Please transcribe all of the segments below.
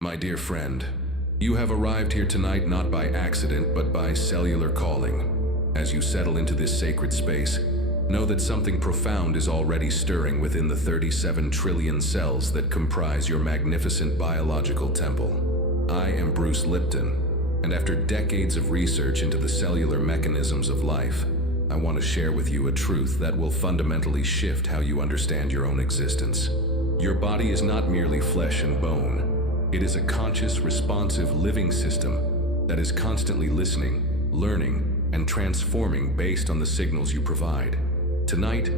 My dear friend, you have arrived here tonight not by accident but by cellular calling. As you settle into this sacred space, know that something profound is already stirring within the 37 trillion cells that comprise your magnificent biological temple. I am Bruce Lipton, and after decades of research into the cellular mechanisms of life, I want to share with you a truth that will fundamentally shift how you understand your own existence. Your body is not merely flesh and bone. It is a conscious, responsive living system that is constantly listening, learning, and transforming based on the signals you provide. Tonight,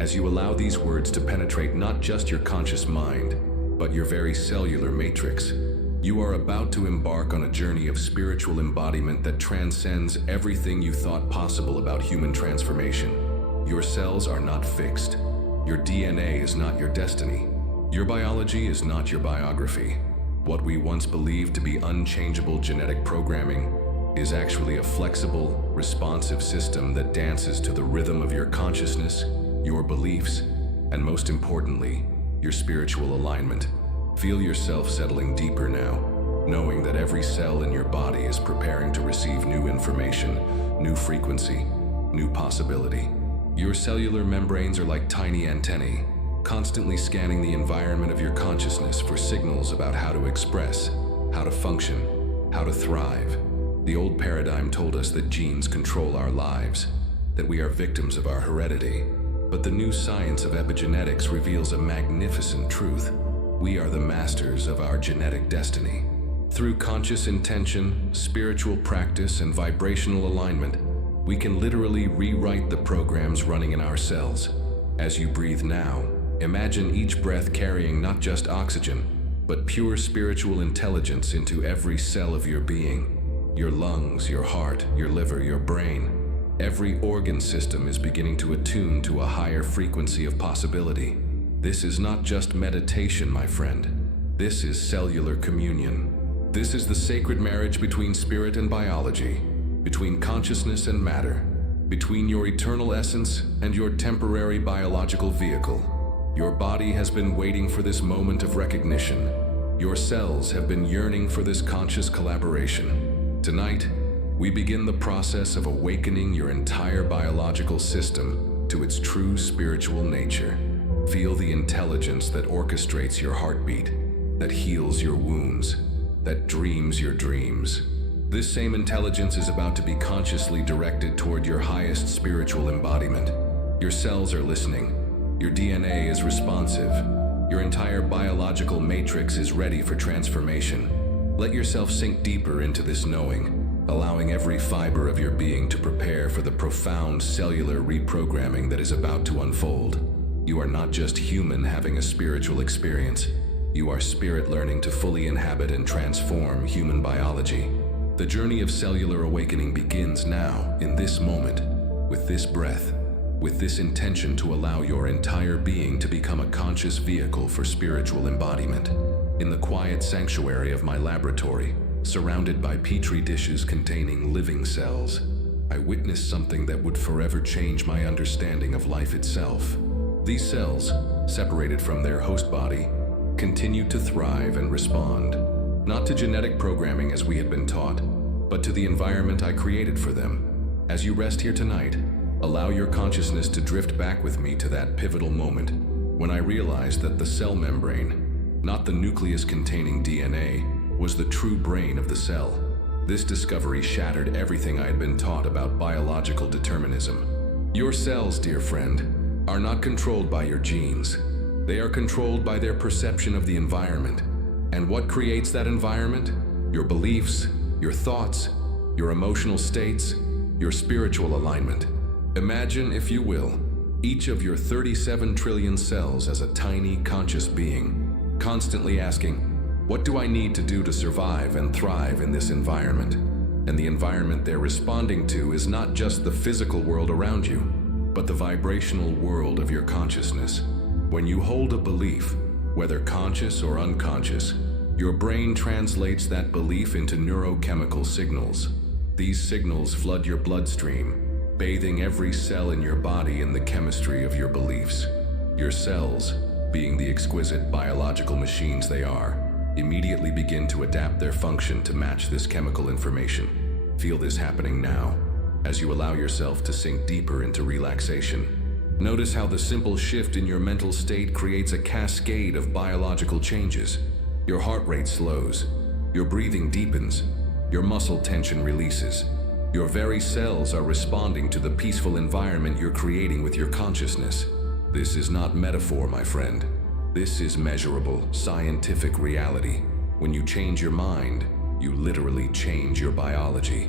as you allow these words to penetrate not just your conscious mind, but your very cellular matrix, you are about to embark on a journey of spiritual embodiment that transcends everything you thought possible about human transformation. Your cells are not fixed. Your DNA is not your destiny. Your biology is not your biography. What we once believed to be unchangeable genetic programming is actually a flexible, responsive system that dances to the rhythm of your consciousness, your beliefs, and most importantly, your spiritual alignment. Feel yourself settling deeper now, knowing that every cell in your body is preparing to receive new information, new frequency, new possibility. Your cellular membranes are like tiny antennae, constantly scanning the environment of your consciousness for signals about how to express, how to function, how to thrive. The old paradigm told us that genes control our lives, that we are victims of our heredity. But the new science of epigenetics reveals a magnificent truth. We are the masters of our genetic destiny. Through conscious intention, spiritual practice, and vibrational alignment, we can literally rewrite the programs running in our cells. As you breathe now, imagine each breath carrying not just oxygen, but pure spiritual intelligence into every cell of your being. Your lungs, your heart, your liver, your brain. Every organ system is beginning to attune to a higher frequency of possibility. This is not just meditation, my friend. This is cellular communion. This is the sacred marriage between spirit and biology, between consciousness and matter, between your eternal essence and your temporary biological vehicle. Your body has been waiting for this moment of recognition. Your cells have been yearning for this conscious collaboration. Tonight, we begin the process of awakening your entire biological system to its true spiritual nature. Feel the intelligence that orchestrates your heartbeat, that heals your wounds, that dreams your dreams. This same intelligence is about to be consciously directed toward your highest spiritual embodiment. Your cells are listening. Your DNA is responsive. Your entire biological matrix is ready for transformation. Let yourself sink deeper into this knowing, allowing every fiber of your being to prepare for the profound cellular reprogramming that is about to unfold. You are not just human having a spiritual experience. You are spirit learning to fully inhabit and transform human biology. The journey of cellular awakening begins now, in this moment, with this breath, with this intention to allow your entire being to become a conscious vehicle for spiritual embodiment. In the quiet sanctuary of my laboratory, surrounded by petri dishes containing living cells, I witnessed something that would forever change my understanding of life itself. These cells, separated from their host body, continue to thrive and respond, not to genetic programming as we had been taught, but to the environment I created for them. As you rest here tonight, allow your consciousness to drift back with me to that pivotal moment when I realized that the cell membrane, not the nucleus containing DNA, was the true brain of the cell. This discovery shattered everything I had been taught about biological determinism. Your cells, dear friend, are not controlled by your genes. They are controlled by their perception of the environment. And what creates that environment? Your beliefs, your thoughts, your emotional states, your spiritual alignment. Imagine, if you will, each of your 37 trillion cells as a tiny, conscious being, constantly asking, what do I need to do to survive and thrive in this environment? And the environment they're responding to is not just the physical world around you, but the vibrational world of your consciousness. When you hold a belief, whether conscious or unconscious, your brain translates that belief into neurochemical signals. These signals flood your bloodstream, bathing every cell in your body in the chemistry of your beliefs. Your cells, being the exquisite biological machines they are, immediately begin to adapt their function to match this chemical information. Feel this happening now, as you allow yourself to sink deeper into relaxation. Notice how the simple shift in your mental state creates a cascade of biological changes. Your heart rate slows, your breathing deepens, your muscle tension releases. Your very cells are responding to the peaceful environment you're creating with your consciousness. This is not metaphor, my friend. This is measurable, scientific reality. When you change your mind, you literally change your biology.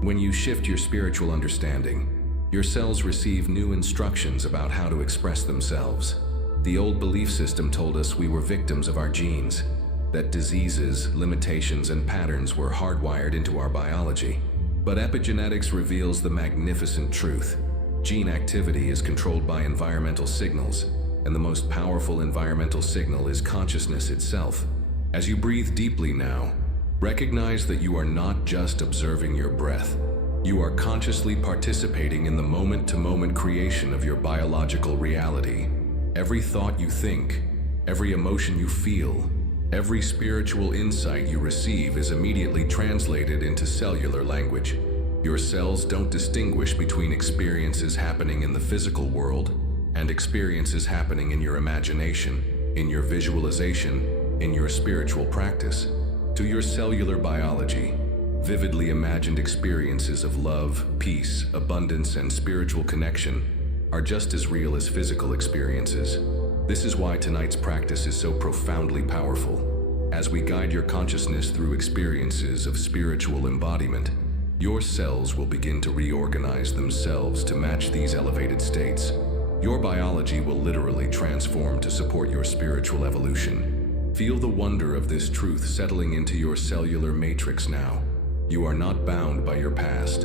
When you shift your spiritual understanding, your cells receive new instructions about how to express themselves. The old belief system told us we were victims of our genes, that diseases, limitations, and patterns were hardwired into our biology. But epigenetics reveals the magnificent truth. Gene activity is controlled by environmental signals, and the most powerful environmental signal is consciousness itself. As you breathe deeply now, recognize that you are not just observing your breath. You are consciously participating in the moment-to-moment creation of your biological reality. Every thought you think, every emotion you feel, every spiritual insight you receive is immediately translated into cellular language. Your cells don't distinguish between experiences happening in the physical world and experiences happening in your imagination, in your visualization, in your spiritual practice. To your cellular biology, vividly imagined experiences of love, peace, abundance, and spiritual connection are just as real as physical experiences. This is why tonight's practice is so profoundly powerful. As we guide your consciousness through experiences of spiritual embodiment, your cells will begin to reorganize themselves to match these elevated states. Your biology will literally transform to support your spiritual evolution. Feel the wonder of this truth settling into your cellular matrix now. You are not bound by your past.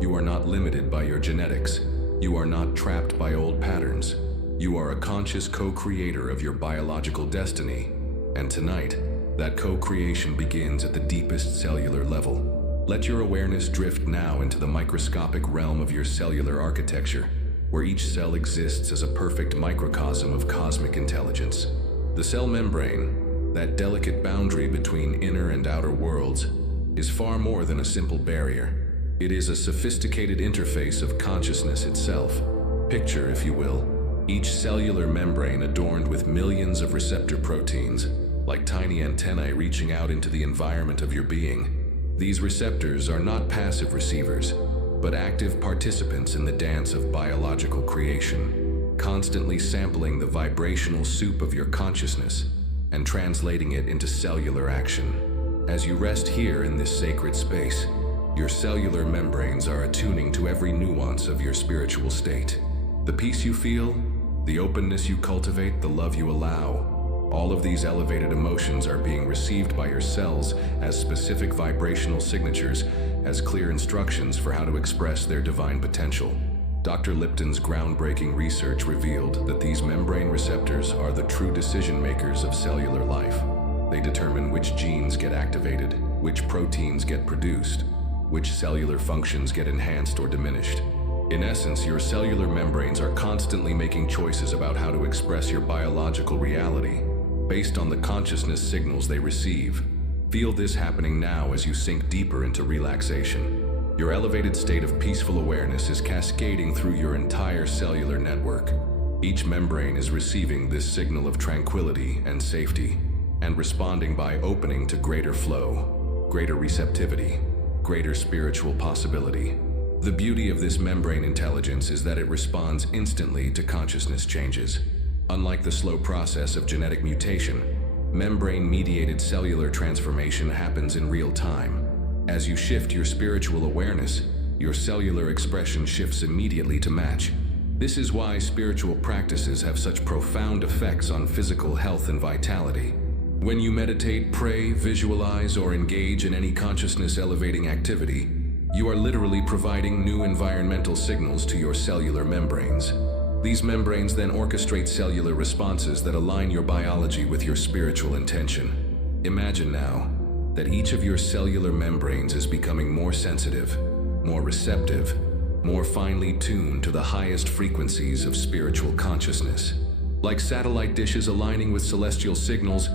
You are not limited by your genetics. You are not trapped by old patterns. You are a conscious co-creator of your biological destiny. And tonight, that co-creation begins at the deepest cellular level. Let your awareness drift now into the microscopic realm of your cellular architecture, where each cell exists as a perfect microcosm of cosmic intelligence. The cell membrane, that delicate boundary between inner and outer worlds, is far more than a simple barrier. It is a sophisticated interface of consciousness itself. Picture, if you will, each cellular membrane adorned with millions of receptor proteins, like tiny antennae reaching out into the environment of your being. These receptors are not passive receivers, but active participants in the dance of biological creation, constantly sampling the vibrational soup of your consciousness and translating it into cellular action. As you rest here in this sacred space, your cellular membranes are attuning to every nuance of your spiritual state. The peace you feel, the openness you cultivate, the love you allow, all of these elevated emotions are being received by your cells as specific vibrational signatures, as clear instructions for how to express their divine potential. Dr. Lipton's groundbreaking research revealed that these membrane receptors are the true decision makers of cellular life. They determine which genes get activated, which proteins get produced, which cellular functions get enhanced or diminished. In essence, your cellular membranes are constantly making choices about how to express your biological reality based on the consciousness signals they receive. Feel this happening now as you sink deeper into relaxation. Your elevated state of peaceful awareness is cascading through your entire cellular network. Each membrane is receiving this signal of tranquility and safety, and responding by opening to greater flow, greater receptivity, greater spiritual possibility. The beauty of this membrane intelligence is that it responds instantly to consciousness changes. Unlike the slow process of genetic mutation, membrane-mediated cellular transformation happens in real time. As you shift your spiritual awareness, your cellular expression shifts immediately to match. This is why spiritual practices have such profound effects on physical health and vitality. When you meditate, pray, visualize, or engage in any consciousness-elevating activity, you are literally providing new environmental signals to your cellular membranes. These membranes then orchestrate cellular responses that align your biology with your spiritual intention. Imagine now that each of your cellular membranes is becoming more sensitive, more receptive, more finely tuned to the highest frequencies of spiritual consciousness. Like satellite dishes aligning with celestial signals,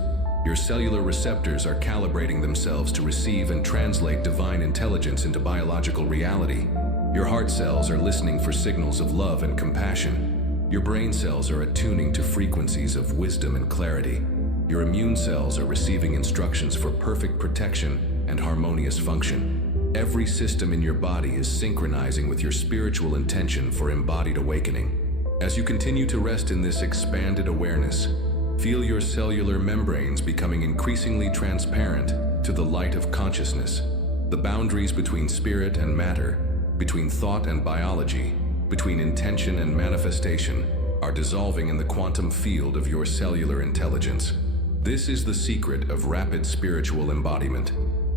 Your cellular receptors are calibrating themselves to receive and translate divine intelligence into biological reality. Your heart cells are listening for signals of love and compassion. Your brain cells are attuning to frequencies of wisdom and clarity. Your immune cells are receiving instructions for perfect protection and harmonious function. Every system in your body is synchronizing with your spiritual intention for embodied awakening. As you continue to rest in this expanded awareness, feel your cellular membranes becoming increasingly transparent to the light of consciousness. The boundaries between spirit and matter, between thought and biology, between intention and manifestation, are dissolving in the quantum field of your cellular intelligence. This is the secret of rapid spiritual embodiment,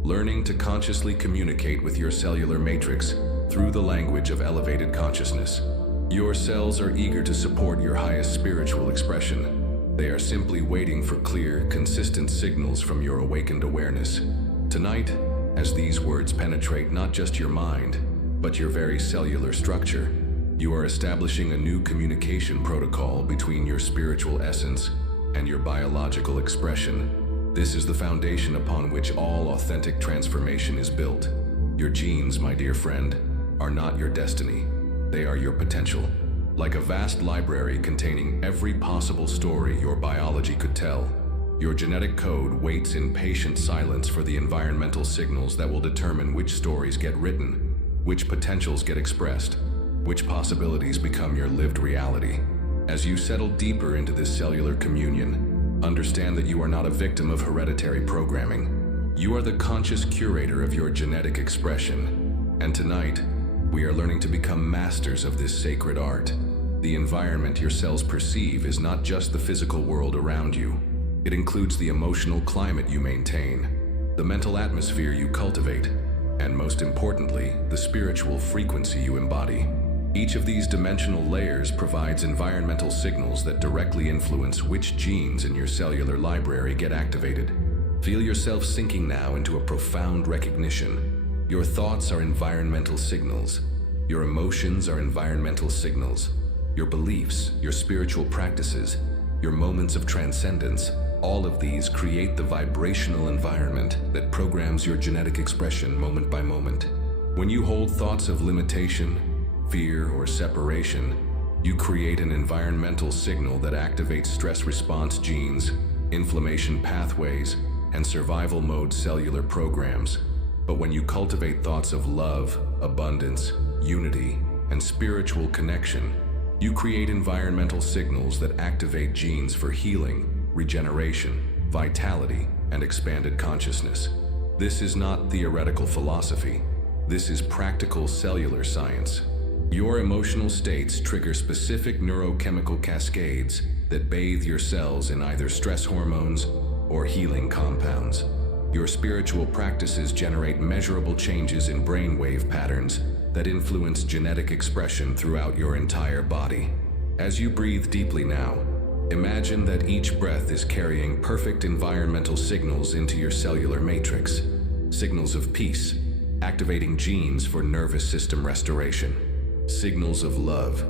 learning to consciously communicate with your cellular matrix through the language of elevated consciousness. Your cells are eager to support your highest spiritual expression. They are simply waiting for clear, consistent signals from your awakened awareness. Tonight, as these words penetrate not just your mind, but your very cellular structure, you are establishing a new communication protocol between your spiritual essence and your biological expression. This is the foundation upon which all authentic transformation is built. Your genes, my dear friend, are not your destiny. They are your potential. Like a vast library containing every possible story your biology could tell, your genetic code waits in patient silence for the environmental signals that will determine which stories get written, which potentials get expressed, which possibilities become your lived reality. As you settle deeper into this cellular communion, understand that you are not a victim of hereditary programming. You are the conscious curator of your genetic expression. And tonight, we are learning to become masters of this sacred art. The environment your cells perceive is not just the physical world around you. It includes the emotional climate you maintain, the mental atmosphere you cultivate, and most importantly, the spiritual frequency you embody. Each of these dimensional layers provides environmental signals that directly influence which genes in your cellular library get activated. Feel yourself sinking now into a profound recognition. Your thoughts are environmental signals. Your emotions are environmental signals. Your beliefs, your spiritual practices, your moments of transcendence, all of these create the vibrational environment that programs your genetic expression moment by moment. When you hold thoughts of limitation, fear, or separation, you create an environmental signal that activates stress response genes, inflammation pathways, and survival mode cellular programs. But when you cultivate thoughts of love, abundance, unity, and spiritual connection, you create environmental signals that activate genes for healing, regeneration, vitality, and expanded consciousness. This is not theoretical philosophy. This is practical cellular science. Your emotional states trigger specific neurochemical cascades that bathe your cells in either stress hormones or healing compounds. Your spiritual practices generate measurable changes in brainwave patterns that influence genetic expression throughout your entire body. As you breathe deeply now, imagine that each breath is carrying perfect environmental signals into your cellular matrix. Signals of peace, activating genes for nervous system restoration. Signals of love,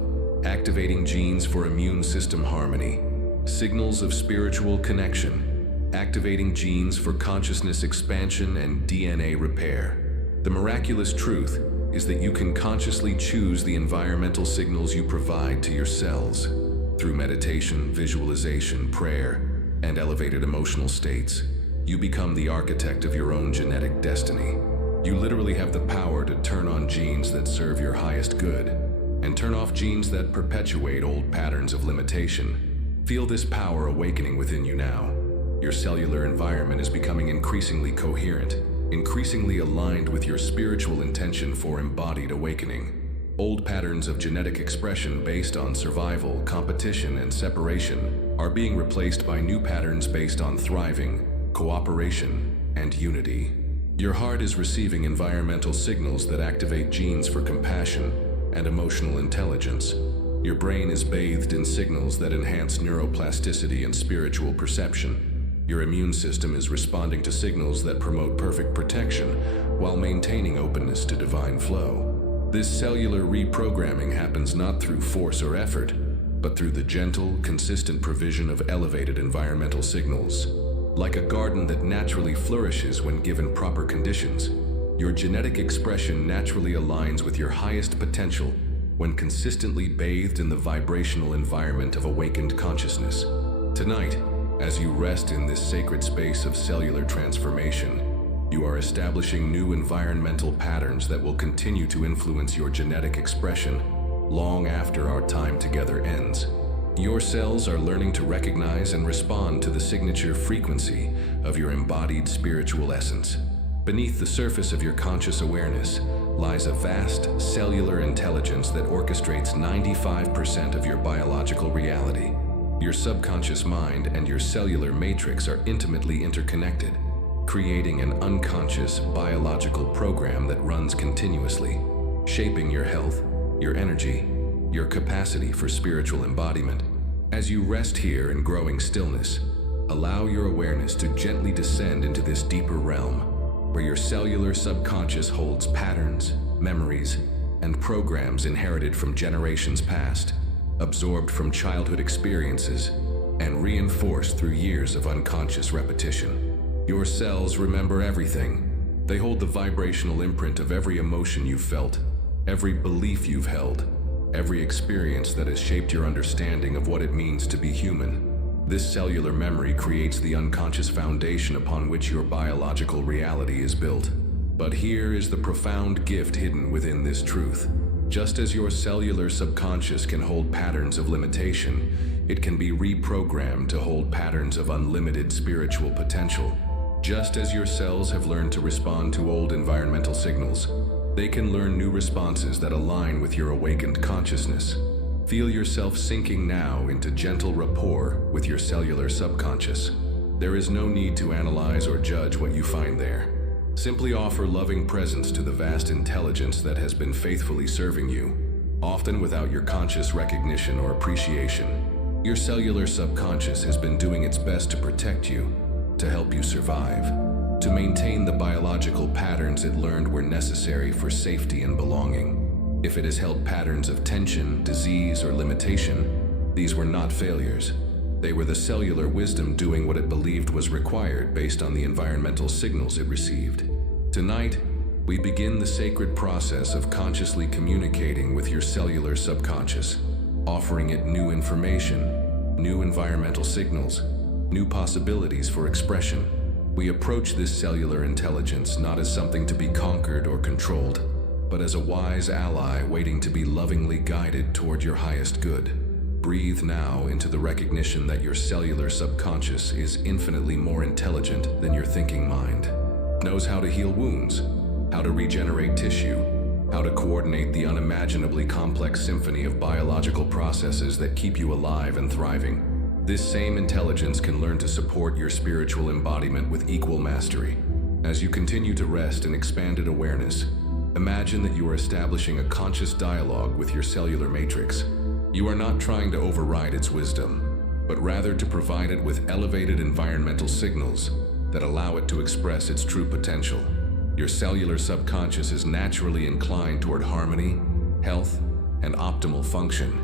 activating genes for immune system harmony. Signals of spiritual connection, activating genes for consciousness expansion and DNA repair. The miraculous truth is that you can consciously choose the environmental signals you provide to your cells. Through meditation, visualization, prayer, and elevated emotional states, you become the architect of your own genetic destiny. You literally have the power to turn on genes that serve your highest good, and turn off genes that perpetuate old patterns of limitation. Feel this power awakening within you now. Your cellular environment is becoming increasingly coherent, increasingly aligned with your spiritual intention for embodied awakening. Old patterns of genetic expression based on survival, competition, and separation are being replaced by new patterns based on thriving, cooperation, and unity. Your heart is receiving environmental signals that activate genes for compassion and emotional intelligence. Your brain is bathed in signals that enhance neuroplasticity and spiritual perception. Your immune system is responding to signals that promote perfect protection while maintaining openness to divine flow. This cellular reprogramming happens not through force or effort, but through the gentle, consistent provision of elevated environmental signals. Like a garden that naturally flourishes when given proper conditions, your genetic expression naturally aligns with your highest potential when consistently bathed in the vibrational environment of awakened consciousness. Tonight, as you rest in this sacred space of cellular transformation, you are establishing new environmental patterns that will continue to influence your genetic expression long after our time together ends. Your cells are learning to recognize and respond to the signature frequency of your embodied spiritual essence. Beneath the surface of your conscious awareness lies a vast cellular intelligence that orchestrates 95% of your biological reality. Your subconscious mind and your cellular matrix are intimately interconnected, creating an unconscious biological program that runs continuously, shaping your health, your energy, your capacity for spiritual embodiment. As you rest here in growing stillness, allow your awareness to gently descend into this deeper realm, where your cellular subconscious holds patterns, memories, and programs inherited from generations past, absorbed from childhood experiences, and reinforced through years of unconscious repetition. Your cells remember everything. They hold the vibrational imprint of every emotion you've felt, every belief you've held, every experience that has shaped your understanding of what it means to be human. This cellular memory creates the unconscious foundation upon which your biological reality is built. But here is the profound gift hidden within this truth. Just as your cellular subconscious can hold patterns of limitation, it can be reprogrammed to hold patterns of unlimited spiritual potential. Just as your cells have learned to respond to old environmental signals, they can learn new responses that align with your awakened consciousness. Feel yourself sinking now into gentle rapport with your cellular subconscious. There is no need to analyze or judge what you find there. Simply offer loving presence to the vast intelligence that has been faithfully serving you, often without your conscious recognition or appreciation. Your cellular subconscious has been doing its best to protect you, to help you survive, to maintain the biological patterns it learned were necessary for safety and belonging. If it has held patterns of tension, disease, or limitation, these were not failures. They were the cellular wisdom doing what it believed was required based on the environmental signals it received. Tonight, we begin the sacred process of consciously communicating with your cellular subconscious, offering it new information, new environmental signals, new possibilities for expression. We approach this cellular intelligence not as something to be conquered or controlled, but as a wise ally waiting to be lovingly guided toward your highest good. Breathe now into the recognition that your cellular subconscious is infinitely more intelligent than your thinking mind. Knows how to heal wounds, how to regenerate tissue, how to coordinate the unimaginably complex symphony of biological processes that keep you alive and thriving. This same intelligence can learn to support your spiritual embodiment with equal mastery. As you continue to rest in expanded awareness, imagine that you are establishing a conscious dialogue with your cellular matrix. You are not trying to override its wisdom, but rather to provide it with elevated environmental signals that allow it to express its true potential. Your cellular subconscious is naturally inclined toward harmony, health, and optimal function.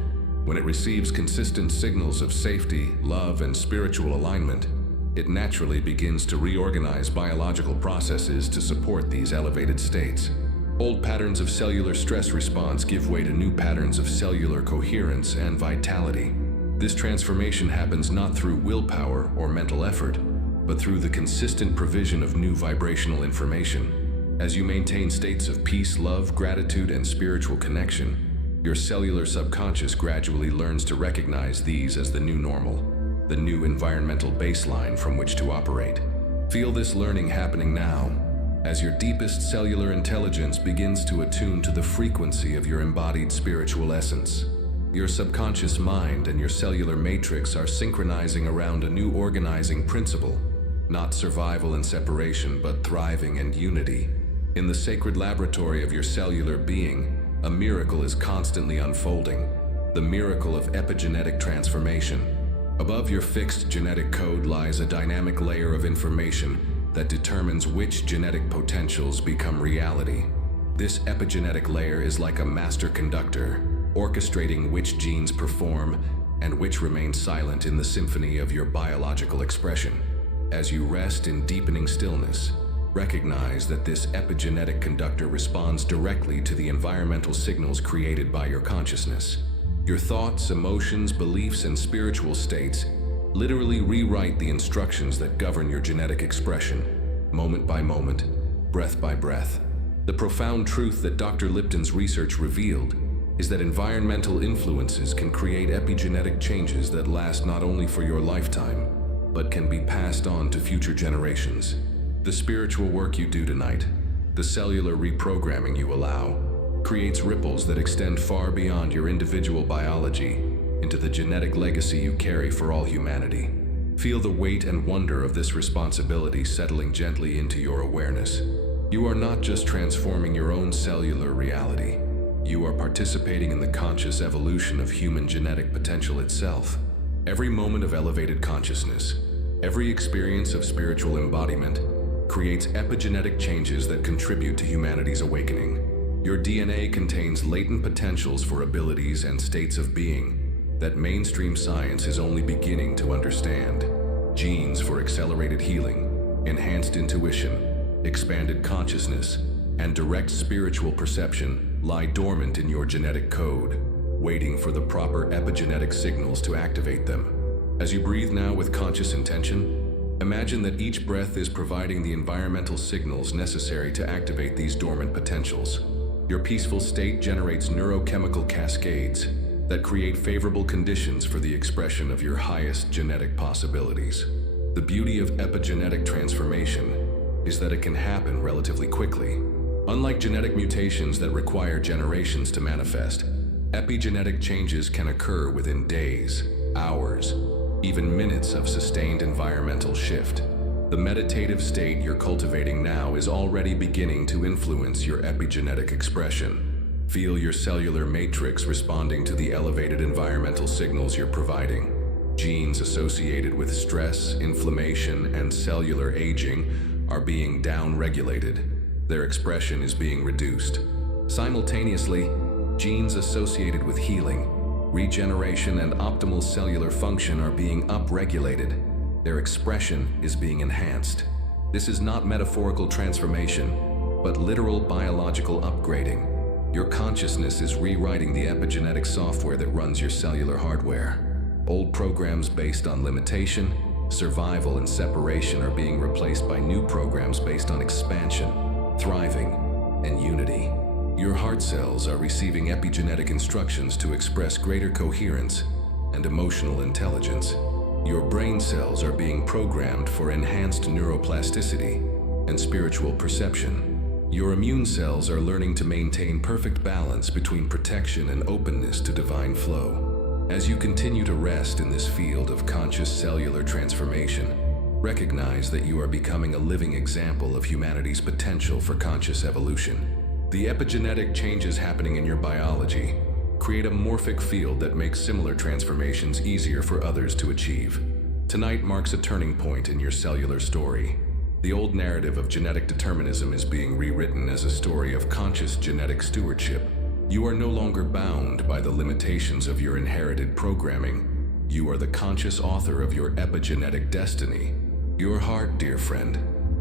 When it receives consistent signals of safety, love, and spiritual alignment, it naturally begins to reorganize biological processes to support these elevated states. Old patterns of cellular stress response give way to new patterns of cellular coherence and vitality. This transformation happens not through willpower or mental effort, but through the consistent provision of new vibrational information. As you maintain states of peace, love, gratitude, and spiritual connection, your cellular subconscious gradually learns to recognize these as the new normal, the new environmental baseline from which to operate. Feel this learning happening now, as your deepest cellular intelligence begins to attune to the frequency of your embodied spiritual essence. Your subconscious mind and your cellular matrix are synchronizing around a new organizing principle, not survival and separation, but thriving and unity. In the sacred laboratory of your cellular being, a miracle is constantly unfolding, the miracle of epigenetic transformation. Above your fixed genetic code lies a dynamic layer of information that determines which genetic potentials become reality. This epigenetic layer is like a master conductor, orchestrating which genes perform and which remain silent in the symphony of your biological expression. As you rest in deepening stillness, recognize that this epigenetic conductor responds directly to the environmental signals created by your consciousness. Your thoughts, emotions, beliefs, and spiritual states literally rewrite the instructions that govern your genetic expression, moment by moment, breath by breath. The profound truth that Dr. Lipton's research revealed is that environmental influences can create epigenetic changes that last not only for your lifetime, but can be passed on to future generations. The spiritual work you do tonight, the cellular reprogramming you allow, creates ripples that extend far beyond your individual biology into the genetic legacy you carry for all humanity. Feel the weight and wonder of this responsibility settling gently into your awareness. You are not just transforming your own cellular reality. You are participating in the conscious evolution of human genetic potential itself. Every moment of elevated consciousness, every experience of spiritual embodiment, creates epigenetic changes that contribute to humanity's awakening. Your DNA contains latent potentials for abilities and states of being that mainstream science is only beginning to understand. Genes for accelerated healing, enhanced intuition, expanded consciousness, and direct spiritual perception lie dormant in your genetic code, waiting for the proper epigenetic signals to activate them. As you breathe now with conscious intention, imagine that each breath is providing the environmental signals necessary to activate these dormant potentials. Your peaceful state generates neurochemical cascades that create favorable conditions for the expression of your highest genetic possibilities. The beauty of epigenetic transformation is that it can happen relatively quickly. Unlike genetic mutations that require generations to manifest, epigenetic changes can occur within days, hours, even minutes of sustained environmental shift. The meditative state you're cultivating now is already beginning to influence your epigenetic expression. Feel your cellular matrix responding to the elevated environmental signals you're providing. Genes associated with stress, inflammation, and cellular aging are being down-regulated. Their expression is being reduced. Simultaneously, genes associated with healing, regeneration, and optimal cellular function are being upregulated. Their expression is being enhanced. This is not metaphorical transformation, but literal biological upgrading. Your consciousness is rewriting the epigenetic software that runs your cellular hardware. Old programs based on limitation, survival, and separation are being replaced by new programs based on expansion, thriving, and unity. Your heart cells are receiving epigenetic instructions to express greater coherence and emotional intelligence. Your brain cells are being programmed for enhanced neuroplasticity and spiritual perception. Your immune cells are learning to maintain perfect balance between protection and openness to divine flow. As you continue to rest in this field of conscious cellular transformation, recognize that you are becoming a living example of humanity's potential for conscious evolution. The epigenetic changes happening in your biology create a morphic field that makes similar transformations easier for others to achieve. Tonight marks a turning point in your cellular story. The old narrative of genetic determinism is being rewritten as a story of conscious genetic stewardship. You are no longer bound by the limitations of your inherited programming. You are the conscious author of your epigenetic destiny. Your heart, dear friend,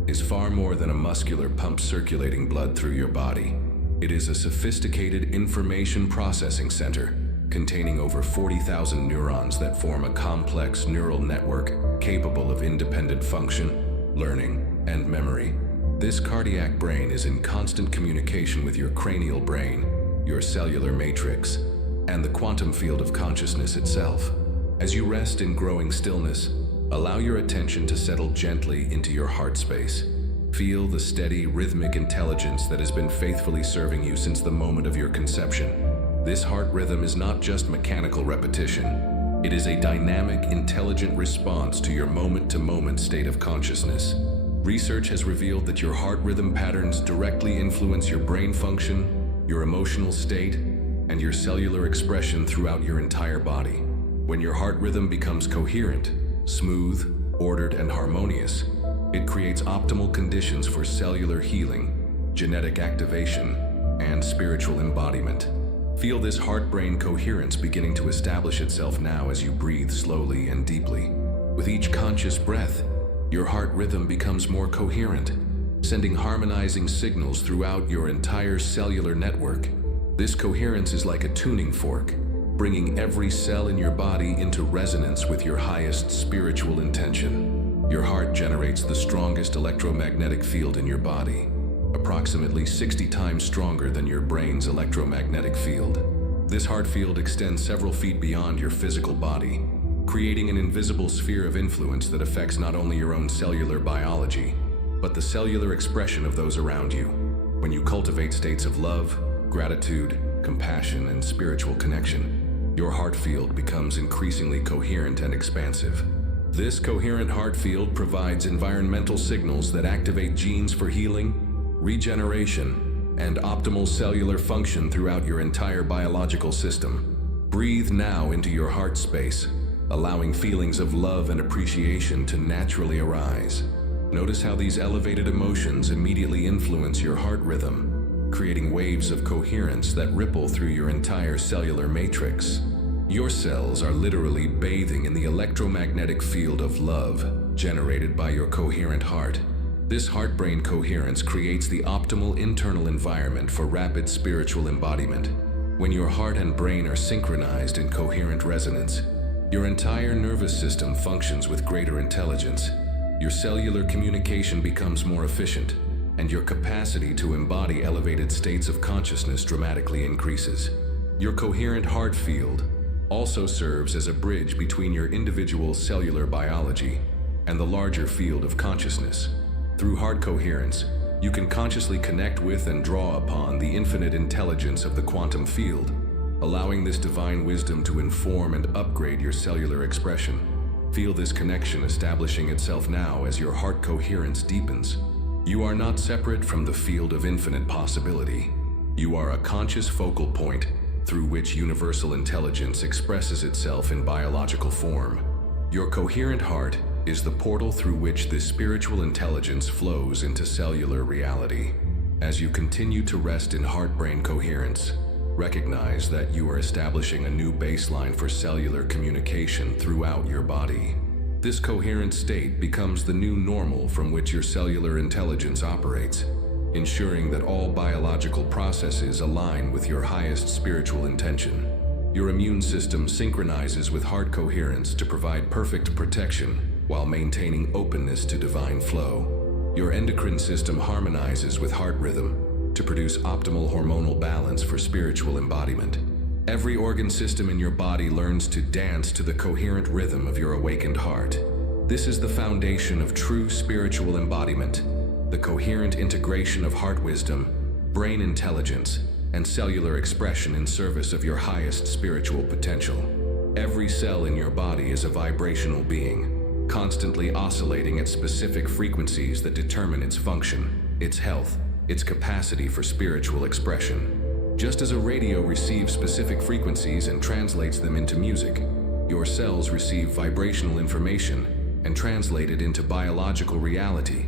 is far more than a muscular pump circulating blood through your body. It is a sophisticated information processing center containing over 40,000 neurons that form a complex neural network capable of independent function, learning, and memory. This cardiac brain is in constant communication with your cranial brain, your cellular matrix, and the quantum field of consciousness itself. As you rest in growing stillness, allow your attention to settle gently into your heart space. Feel the steady, rhythmic intelligence that has been faithfully serving you since the moment of your conception. This heart rhythm is not just mechanical repetition. It is a dynamic, intelligent response to your moment-to-moment state of consciousness. Research has revealed that your heart rhythm patterns directly influence your brain function, your emotional state, and your cellular expression throughout your entire body. When your heart rhythm becomes coherent, smooth, ordered, and harmonious, it creates optimal conditions for cellular healing, genetic activation, and spiritual embodiment. Feel this heart-brain coherence beginning to establish itself now as you breathe slowly and deeply. With each conscious breath, Your heart rhythm becomes more coherent, sending harmonizing signals throughout your entire cellular network. This coherence is like a tuning fork, bringing every cell in your body into resonance with your highest spiritual intention. Your heart generates the strongest electromagnetic field in your body, approximately 60 times stronger than your brain's electromagnetic field. This heart field extends several feet beyond your physical body, creating an invisible sphere of influence that affects not only your own cellular biology, but the cellular expression of those around you. When you cultivate states of love, gratitude, compassion, and spiritual connection, your heart field becomes increasingly coherent and expansive. This coherent heart field provides environmental signals that activate genes for healing, regeneration, and optimal cellular function throughout your entire biological system. Breathe now into your heart space, allowing feelings of love and appreciation to naturally arise. Notice how these elevated emotions immediately influence your heart rhythm, creating waves of coherence that ripple through your entire cellular matrix. Your cells are literally bathing in the electromagnetic field of love generated by your coherent heart. This heart-brain coherence creates the optimal internal environment for rapid spiritual embodiment. When your heart and brain are synchronized in coherent resonance, your entire nervous system functions with greater intelligence. Your cellular communication becomes more efficient, and your capacity to embody elevated states of consciousness dramatically increases. Your coherent heart field also serves as a bridge between your individual cellular biology and the larger field of consciousness. Through heart coherence, you can consciously connect with and draw upon the infinite intelligence of the quantum field, allowing this divine wisdom to inform and upgrade your cellular expression. Feel this connection establishing itself now as your heart coherence deepens. You are not separate from the field of infinite possibility. You are a conscious focal point through which universal intelligence expresses itself in biological form. Your coherent heart is the portal through which this spiritual intelligence flows into cellular reality. As you continue to rest in heart-brain coherence, recognize that you are establishing a new baseline for cellular communication throughout your body. This coherent state becomes the new normal from which your cellular intelligence operates, ensuring that all biological processes align with your highest spiritual intention. Your immune system synchronizes with heart coherence to provide perfect protection while maintaining openness to divine flow. Your endocrine system harmonizes with heart rhythm to produce optimal hormonal balance for spiritual embodiment. Every organ system in your body learns to dance to the coherent rhythm of your awakened heart. This is the foundation of true spiritual embodiment, the coherent integration of heart wisdom, brain intelligence, and cellular expression in service of your highest spiritual potential. Every cell in your body is a vibrational being, constantly oscillating at specific frequencies that determine its function, its health, its capacity for spiritual expression. Just as a radio receives specific frequencies and translates them into music, your cells receive vibrational information and translate it into biological reality.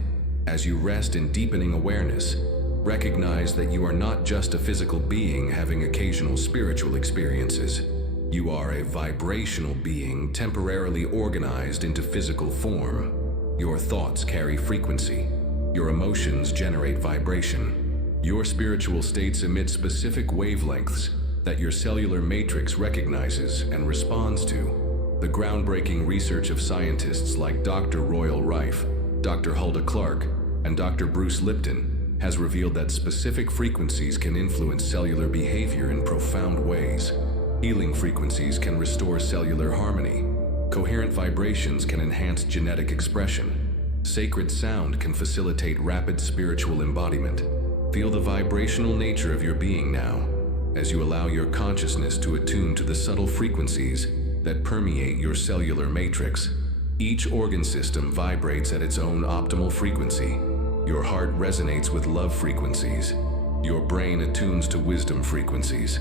As you rest in deepening awareness, recognize that you are not just a physical being having occasional spiritual experiences. You are a vibrational being temporarily organized into physical form. Your thoughts carry frequency. Your emotions generate vibration. Your spiritual states emit specific wavelengths that your cellular matrix recognizes and responds to. The groundbreaking research of scientists like Dr. Royal Rife, Dr. Hulda Clark, and Dr. Bruce Lipton has revealed that specific frequencies can influence cellular behavior in profound ways. Healing frequencies can restore cellular harmony. Coherent vibrations can enhance genetic expression. Sacred sound can facilitate rapid spiritual embodiment. Feel the vibrational nature of your being now, as you allow your consciousness to attune to the subtle frequencies that permeate your cellular matrix. Each organ system vibrates at its own optimal frequency. Your heart resonates with love frequencies. Your brain attunes to wisdom frequencies.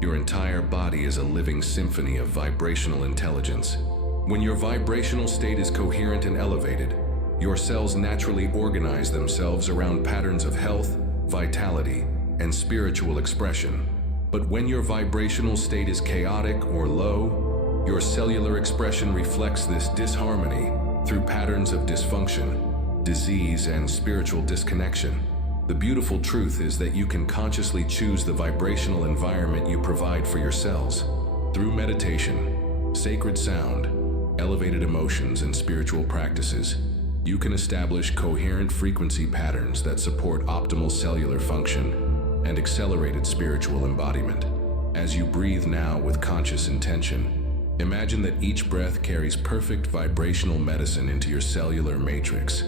Your entire body is a living symphony of vibrational intelligence. When your vibrational state is coherent and elevated, your cells naturally organize themselves around patterns of health, vitality, and spiritual expression. But when your vibrational state is chaotic or low, your cellular expression reflects this disharmony through patterns of dysfunction, disease, and spiritual disconnection. The beautiful truth is that you can consciously choose the vibrational environment you provide for your cells. Through meditation, sacred sound, elevated emotions, and spiritual practices, you can establish coherent frequency patterns that support optimal cellular function and accelerated spiritual embodiment. As you breathe now with conscious intention, imagine that each breath carries perfect vibrational medicine into your cellular matrix.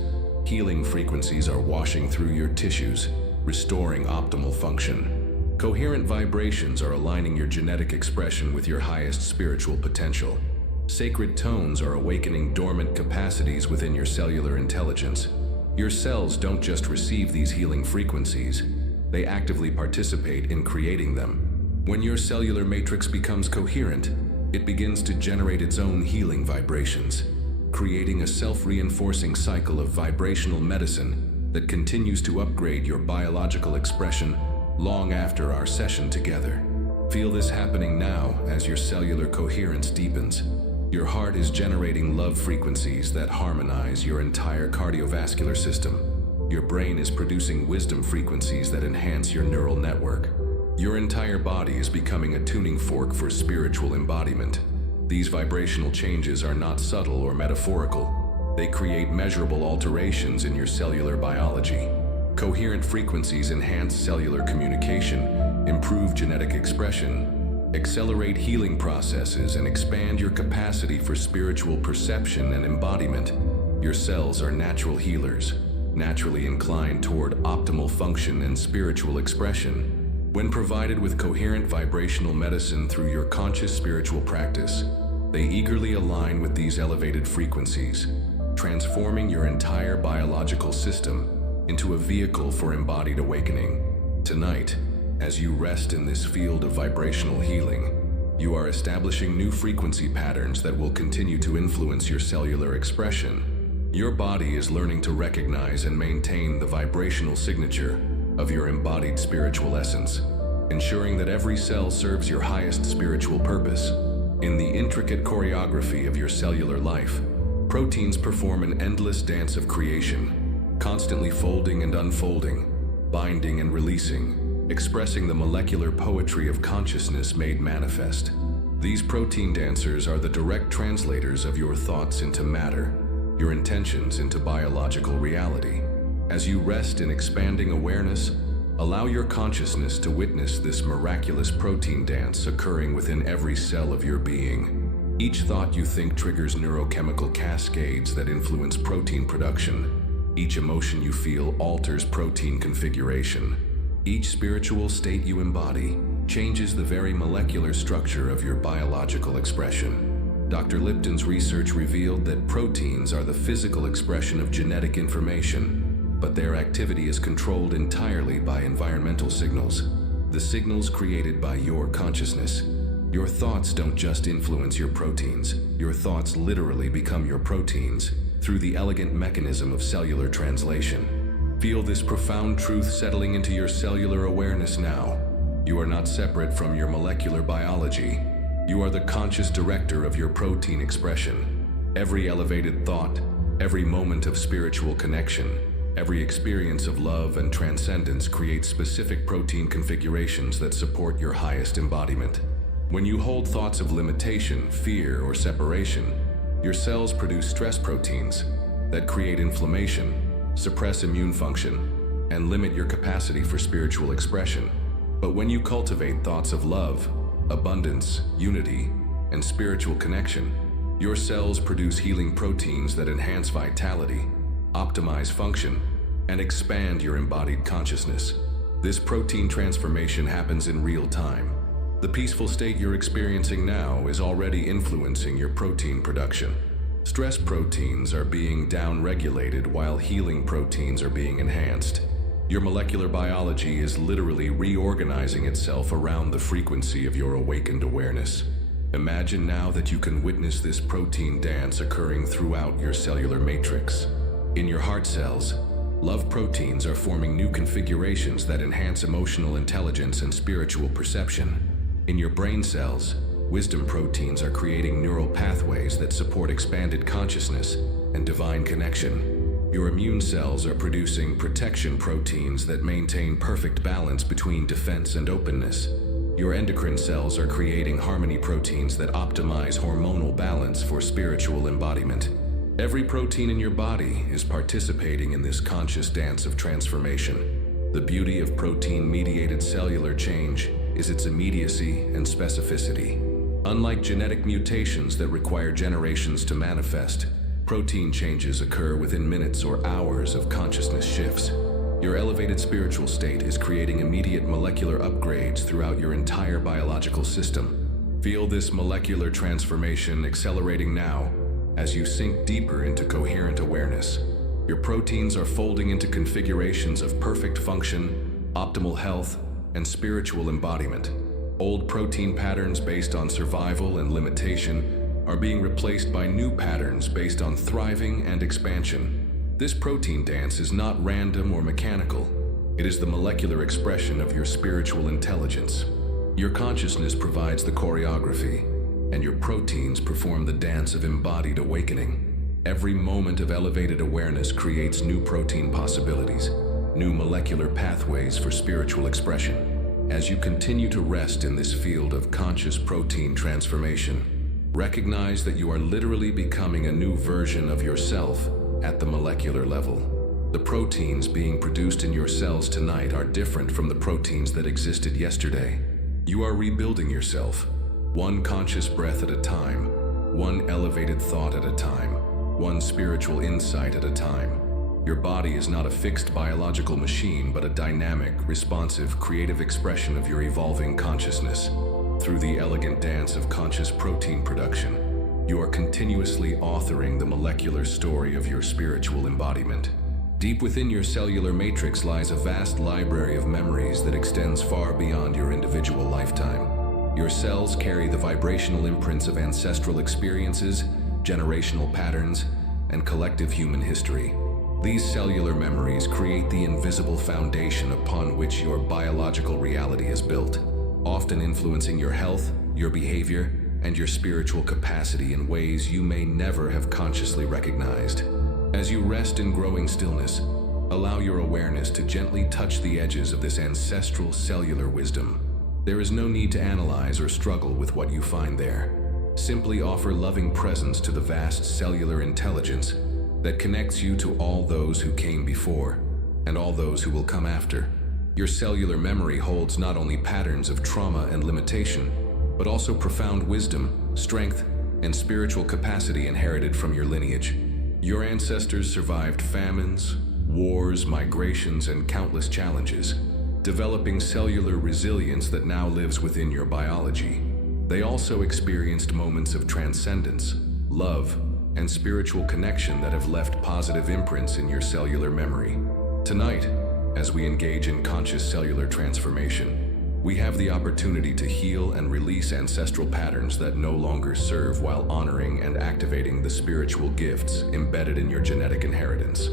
Healing frequencies are washing through your tissues, restoring optimal function. Coherent vibrations are aligning your genetic expression with your highest spiritual potential. Sacred tones are awakening dormant capacities within your cellular intelligence. Your cells don't just receive these healing frequencies, they actively participate in creating them. When your cellular matrix becomes coherent, it begins to generate its own healing vibrations, creating a self-reinforcing cycle of vibrational medicine that continues to upgrade your biological expression long after our session together. Feel this happening now as your cellular coherence deepens. Your heart is generating love frequencies that harmonize your entire cardiovascular system. Your brain is producing wisdom frequencies that enhance your neural network. Your entire body is becoming a tuning fork for spiritual embodiment. These vibrational changes are not subtle or metaphorical. They create measurable alterations in your cellular biology. Coherent frequencies enhance cellular communication, improve genetic expression, accelerate healing processes, and expand your capacity for spiritual perception and embodiment. Your cells are natural healers, naturally inclined toward optimal function and spiritual expression. When provided with coherent vibrational medicine through your conscious spiritual practice, they eagerly align with these elevated frequencies, transforming your entire biological system into a vehicle for embodied awakening. Tonight, as you rest in this field of vibrational healing, you are establishing new frequency patterns that will continue to influence your cellular expression. Your body is learning to recognize and maintain the vibrational signature of your embodied spiritual essence, ensuring that every cell serves your highest spiritual purpose. In the intricate choreography of your cellular life, proteins perform an endless dance of creation, constantly folding and unfolding, binding and releasing, expressing the molecular poetry of consciousness made manifest. These protein dancers are the direct translators of your thoughts into matter, your intentions into biological reality. As you rest in expanding awareness, allow your consciousness to witness this miraculous protein dance occurring within every cell of your being. Each thought you think triggers neurochemical cascades that influence protein production. Each emotion you feel alters protein configuration. Each spiritual state you embody changes the very molecular structure of your biological expression. Dr. Lipton's research revealed that proteins are the physical expression of genetic information, but their activity is controlled entirely by environmental signals, the signals created by your consciousness. Your thoughts don't just influence your proteins, your thoughts literally become your proteins through the elegant mechanism of cellular translation. Feel this profound truth settling into your cellular awareness now. You are not separate from your molecular biology. You are the conscious director of your protein expression. Every elevated thought, every moment of spiritual connection, every experience of love and transcendence creates specific protein configurations that support your highest embodiment. When you hold thoughts of limitation, fear, or separation, your cells produce stress proteins that create inflammation, suppress immune function, and limit your capacity for spiritual expression. But when you cultivate thoughts of love, abundance, unity, and spiritual connection, your cells produce healing proteins that enhance vitality, optimize function, and expand your embodied consciousness. This protein transformation happens in real time. The peaceful state you're experiencing now is already influencing your protein production. Stress proteins are being downregulated while healing proteins are being enhanced. Your molecular biology is literally reorganizing itself around the frequency of your awakened awareness. Imagine now that you can witness this protein dance occurring throughout your cellular matrix. In your heart cells, love proteins are forming new configurations that enhance emotional intelligence and spiritual perception. In your brain cells, wisdom proteins are creating neural pathways that support expanded consciousness, and divine connection. Your immune cells are producing protection proteins that maintain perfect balance between defense and openness. Your endocrine cells are creating harmony proteins that optimize hormonal balance for spiritual embodiment. Every protein in your body is participating in this conscious dance of transformation. The beauty of protein-mediated cellular change is its immediacy and specificity. Unlike genetic mutations that require generations to manifest, protein changes occur within minutes or hours of consciousness shifts. Your elevated spiritual state is creating immediate molecular upgrades throughout your entire biological system. Feel this molecular transformation accelerating now as you sink deeper into coherent awareness. Your proteins are folding into configurations of perfect function, optimal health, and spiritual embodiment. Old protein patterns based on survival and limitation are being replaced by new patterns based on thriving and expansion. This protein dance is not random or mechanical. It is the molecular expression of your spiritual intelligence. Your consciousness provides the choreography, and your proteins perform the dance of embodied awakening. Every moment of elevated awareness creates new protein possibilities, new molecular pathways for spiritual expression. As you continue to rest in this field of conscious protein transformation, recognize that you are literally becoming a new version of yourself at the molecular level. The proteins being produced in your cells tonight are different from the proteins that existed yesterday. You are rebuilding yourself, one conscious breath at a time, one elevated thought at a time, one spiritual insight at a time. Your body is not a fixed biological machine, but a dynamic, responsive, creative expression of your evolving consciousness. Through the elegant dance of conscious protein production, you are continuously authoring the molecular story of your spiritual embodiment. Deep within your cellular matrix lies a vast library of memories that extends far beyond your individual lifetime. Your cells carry the vibrational imprints of ancestral experiences, generational patterns, and collective human history. These cellular memories create the invisible foundation upon which your biological reality is built, often influencing your health, your behavior, and your spiritual capacity in ways you may never have consciously recognized. As you rest in growing stillness, allow your awareness to gently touch the edges of this ancestral cellular wisdom. There is no need to analyze or struggle with what you find there. Simply offer loving presence to the vast cellular intelligence that connects you to all those who came before and all those who will come after. Your cellular memory holds not only patterns of trauma and limitation, but also profound wisdom, strength, and spiritual capacity inherited from your lineage. Your ancestors survived famines, wars, migrations, and countless challenges, developing cellular resilience that now lives within your biology. They also experienced moments of transcendence, love, and spiritual connection that have left positive imprints in your cellular memory. Tonight, as we engage in conscious cellular transformation, we have the opportunity to heal and release ancestral patterns that no longer serve while honoring and activating the spiritual gifts embedded in your genetic inheritance.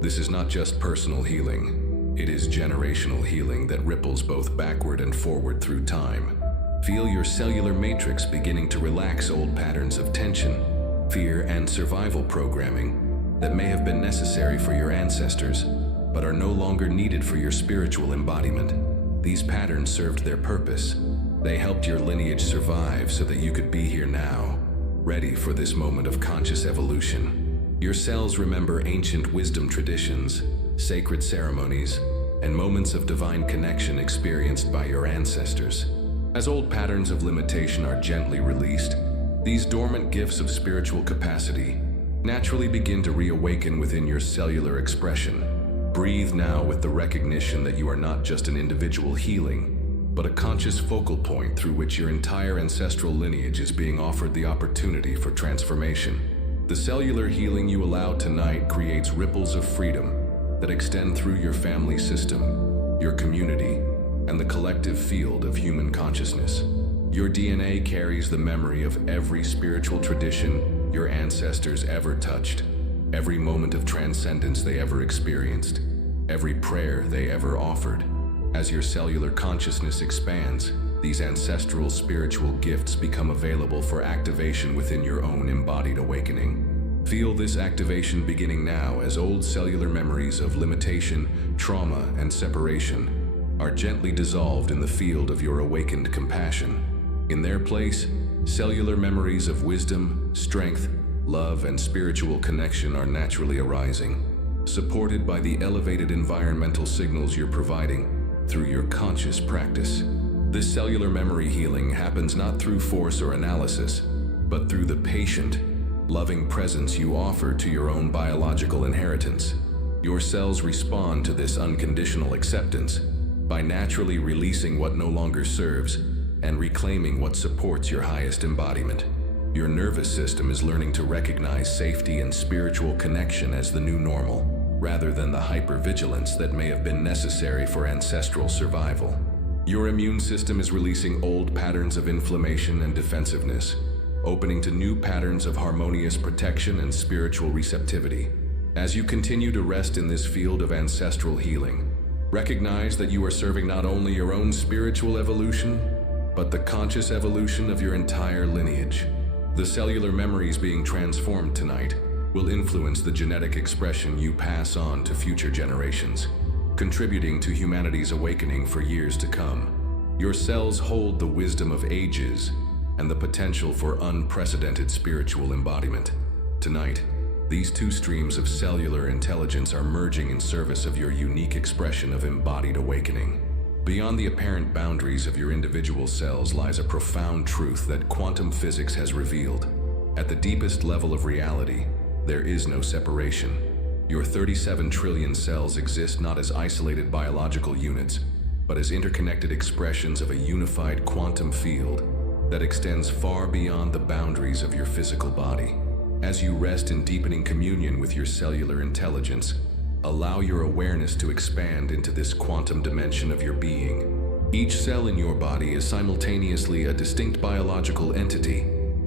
This is not just personal healing, it is generational healing that ripples both backward and forward through time. Feel your cellular matrix beginning to relax old patterns of tension, fear, and survival programming that may have been necessary for your ancestors, but are no longer needed for your spiritual embodiment. These patterns served their purpose. They helped your lineage survive so that you could be here now, ready for this moment of conscious evolution. Your cells remember ancient wisdom traditions, sacred ceremonies, and moments of divine connection experienced by your ancestors. As old patterns of limitation are gently released, these dormant gifts of spiritual capacity naturally begin to reawaken within your cellular expression. Breathe now with the recognition that you are not just an individual healing, but a conscious focal point through which your entire ancestral lineage is being offered the opportunity for transformation. The cellular healing you allow tonight creates ripples of freedom that extend through your family system, your community, and the collective field of human consciousness. Your DNA carries the memory of every spiritual tradition your ancestors ever touched, every moment of transcendence they ever experienced, every prayer they ever offered. As your cellular consciousness expands, these ancestral spiritual gifts become available for activation within your own embodied awakening. Feel this activation beginning now as old cellular memories of limitation, trauma, and separation are gently dissolved in the field of your awakened compassion. In their place, cellular memories of wisdom, strength, love, and spiritual connection are naturally arising, supported by the elevated environmental signals you're providing through your conscious practice. This cellular memory healing happens not through force or analysis, but through the patient, loving presence you offer to your own biological inheritance. Your cells respond to this unconditional acceptance by naturally releasing what no longer serves and reclaiming what supports your highest embodiment. Your nervous system is learning to recognize safety and spiritual connection as the new normal, rather than the hypervigilance that may have been necessary for ancestral survival. Your immune system is releasing old patterns of inflammation and defensiveness, opening to new patterns of harmonious protection and spiritual receptivity. As you continue to rest in this field of ancestral healing, recognize that you are serving not only your own spiritual evolution, but the conscious evolution of your entire lineage. The cellular memories being transformed tonight will influence the genetic expression you pass on to future generations, contributing to humanity's awakening for years to come. Your cells hold the wisdom of ages and the potential for unprecedented spiritual embodiment. Tonight, these two streams of cellular intelligence are merging in service of your unique expression of embodied awakening. Beyond the apparent boundaries of your individual cells lies a profound truth that quantum physics has revealed. At the deepest level of reality, there is no separation. Your 37 trillion cells exist not as isolated biological units, but as interconnected expressions of a unified quantum field that extends far beyond the boundaries of your physical body. As you rest in deepening communion with your cellular intelligence, allow your awareness to expand into this quantum dimension of your being. Each cell in your body is simultaneously a distinct biological entity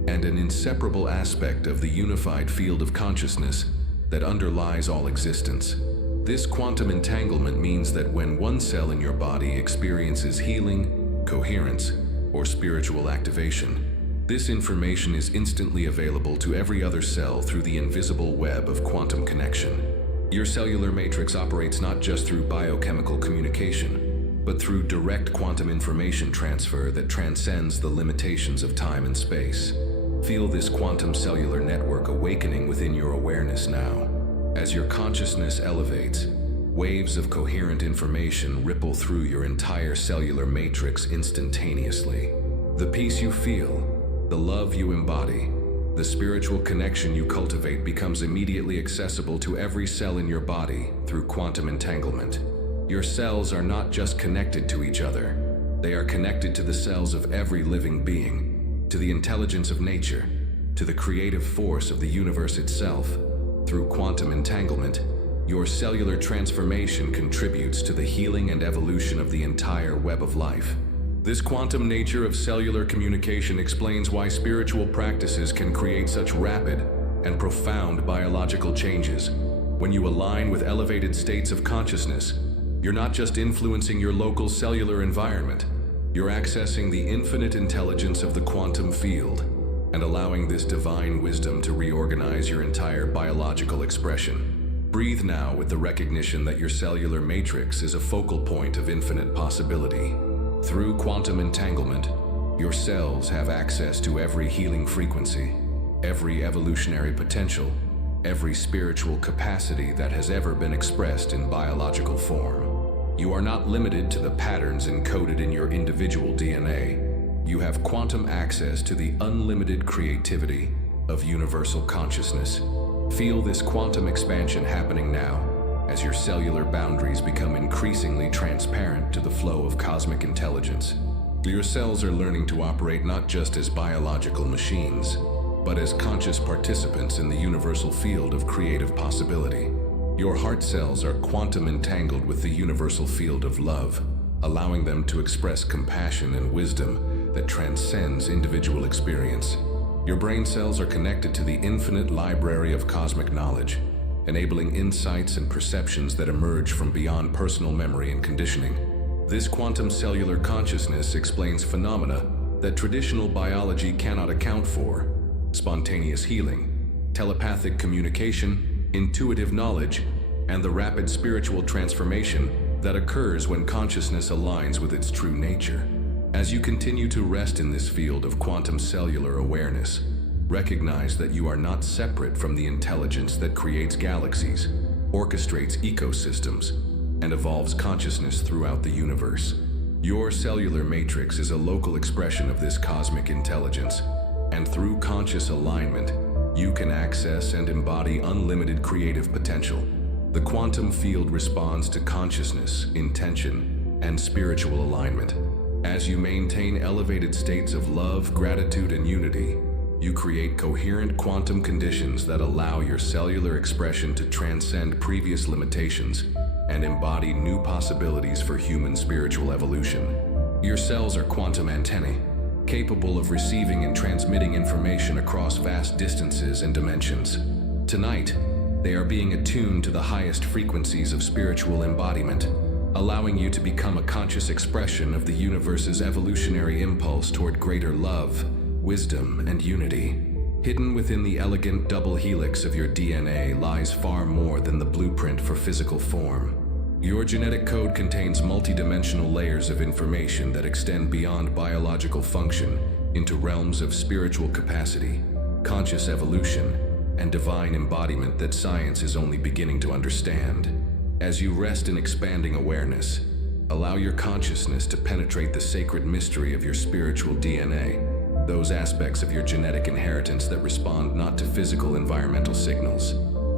and an inseparable aspect of the unified field of consciousness that underlies all existence. This quantum entanglement means that when one cell in your body experiences healing, coherence, or spiritual activation, this information is instantly available to every other cell through the invisible web of quantum connection. Your cellular matrix operates not just through biochemical communication, but through direct quantum information transfer that transcends the limitations of time and space. Feel this quantum cellular network awakening within your awareness now. As your consciousness elevates, waves of coherent information ripple through your entire cellular matrix instantaneously. The peace you feel, the love you embody, the spiritual connection you cultivate becomes immediately accessible to every cell in your body through quantum entanglement. Your cells are not just connected to each other, they are connected to the cells of every living being, to the intelligence of nature, to the creative force of the universe itself. Through quantum entanglement, your cellular transformation contributes to the healing and evolution of the entire web of life. This quantum nature of cellular communication explains why spiritual practices can create such rapid and profound biological changes. When you align with elevated states of consciousness, you're not just influencing your local cellular environment, you're accessing the infinite intelligence of the quantum field and allowing this divine wisdom to reorganize your entire biological expression. Breathe now with the recognition that your cellular matrix is a focal point of infinite possibility. Through quantum entanglement, your cells have access to every healing frequency, every evolutionary potential, every spiritual capacity that has ever been expressed in biological form. You are not limited to the patterns encoded in your individual DNA. You have quantum access to the unlimited creativity of universal consciousness. Feel this quantum expansion happening now as your cellular boundaries become increasingly transparent to the flow of cosmic intelligence. Your cells are learning to operate not just as biological machines, but as conscious participants in the universal field of creative possibility. Your heart cells are quantum entangled with the universal field of love, allowing them to express compassion and wisdom that transcends individual experience. Your brain cells are connected to the infinite library of cosmic knowledge, enabling insights and perceptions that emerge from beyond personal memory and conditioning. This quantum cellular consciousness explains phenomena that traditional biology cannot account for: spontaneous healing, telepathic communication, intuitive knowledge, and the rapid spiritual transformation that occurs when consciousness aligns with its true nature. As you continue to rest in this field of quantum cellular awareness, recognize that you are not separate from the intelligence that creates galaxies, orchestrates ecosystems, and evolves consciousness throughout the universe. Your cellular matrix is a local expression of this cosmic intelligence, and through conscious alignment, you can access and embody unlimited creative potential. The quantum field responds to consciousness, intention, and spiritual alignment. As you maintain elevated states of love, gratitude, and unity, you create coherent quantum conditions that allow your cellular expression to transcend previous limitations and embody new possibilities for human spiritual evolution. Your cells are quantum antennae, capable of receiving and transmitting information across vast distances and dimensions. Tonight, they are being attuned to the highest frequencies of spiritual embodiment, allowing you to become a conscious expression of the universe's evolutionary impulse toward greater love, wisdom, and unity. Hidden within the elegant double helix of your DNA lies far more than the blueprint for physical form. Your genetic code contains multidimensional layers of information that extend beyond biological function into realms of spiritual capacity, conscious evolution, and divine embodiment that science is only beginning to understand. As you rest in expanding awareness, allow your consciousness to penetrate the sacred mystery of your spiritual DNA, those aspects of your genetic inheritance that respond not to physical environmental signals,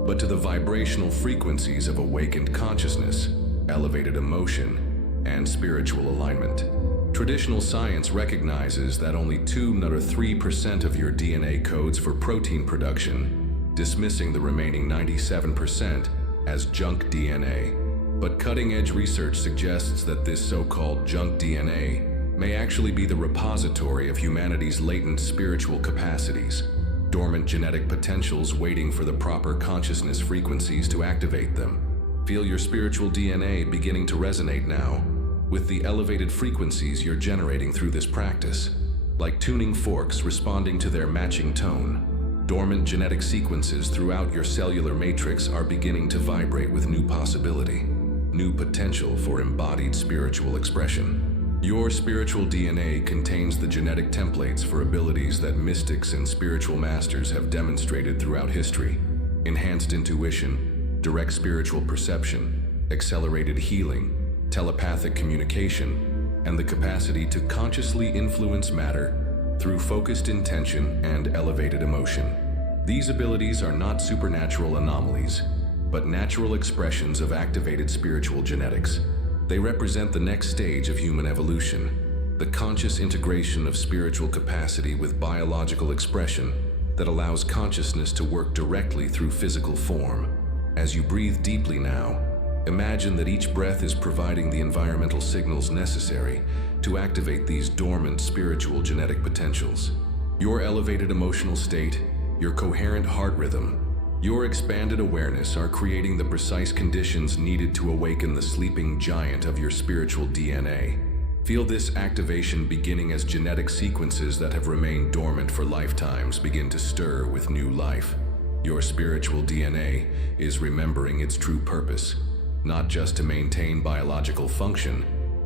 but to the vibrational frequencies of awakened consciousness, elevated emotion, and spiritual alignment. Traditional science recognizes that only 2 or 3% of your DNA codes for protein production, dismissing the remaining 97% as junk DNA. But cutting-edge research suggests that this so-called junk DNA may actually be the repository of humanity's latent spiritual capacities, dormant genetic potentials waiting for the proper consciousness frequencies to activate them. Feel your spiritual DNA beginning to resonate now with the elevated frequencies you're generating through this practice. Like tuning forks responding to their matching tone, dormant genetic sequences throughout your cellular matrix are beginning to vibrate with new possibility, new potential for embodied spiritual expression. Your spiritual DNA contains the genetic templates for abilities that mystics and spiritual masters have demonstrated throughout history: enhanced intuition, direct spiritual perception, accelerated healing, telepathic communication, and the capacity to consciously influence matter through focused intention and elevated emotion. These abilities are not supernatural anomalies, but natural expressions of activated spiritual genetics. They represent the next stage of human evolution, the conscious integration of spiritual capacity with biological expression that allows consciousness to work directly through physical form. As you breathe deeply now, imagine that each breath is providing the environmental signals necessary to activate these dormant spiritual genetic potentials. Your elevated emotional state, your coherent heart rhythm, your expanded awareness are creating the precise conditions needed to awaken the sleeping giant of your spiritual DNA. Feel this activation beginning as genetic sequences that have remained dormant for lifetimes begin to stir with new life. Your spiritual DNA is remembering its true purpose, not just to maintain biological function,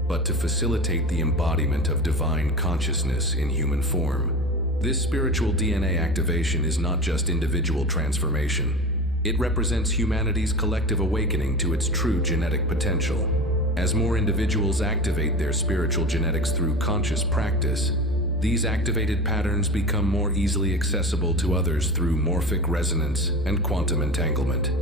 but to facilitate the embodiment of divine consciousness in human form. This spiritual DNA activation is not just individual transformation. It represents humanity's collective awakening to its true genetic potential. As more individuals activate their spiritual genetics through conscious practice, these activated patterns become more easily accessible to others through morphic resonance and quantum entanglement.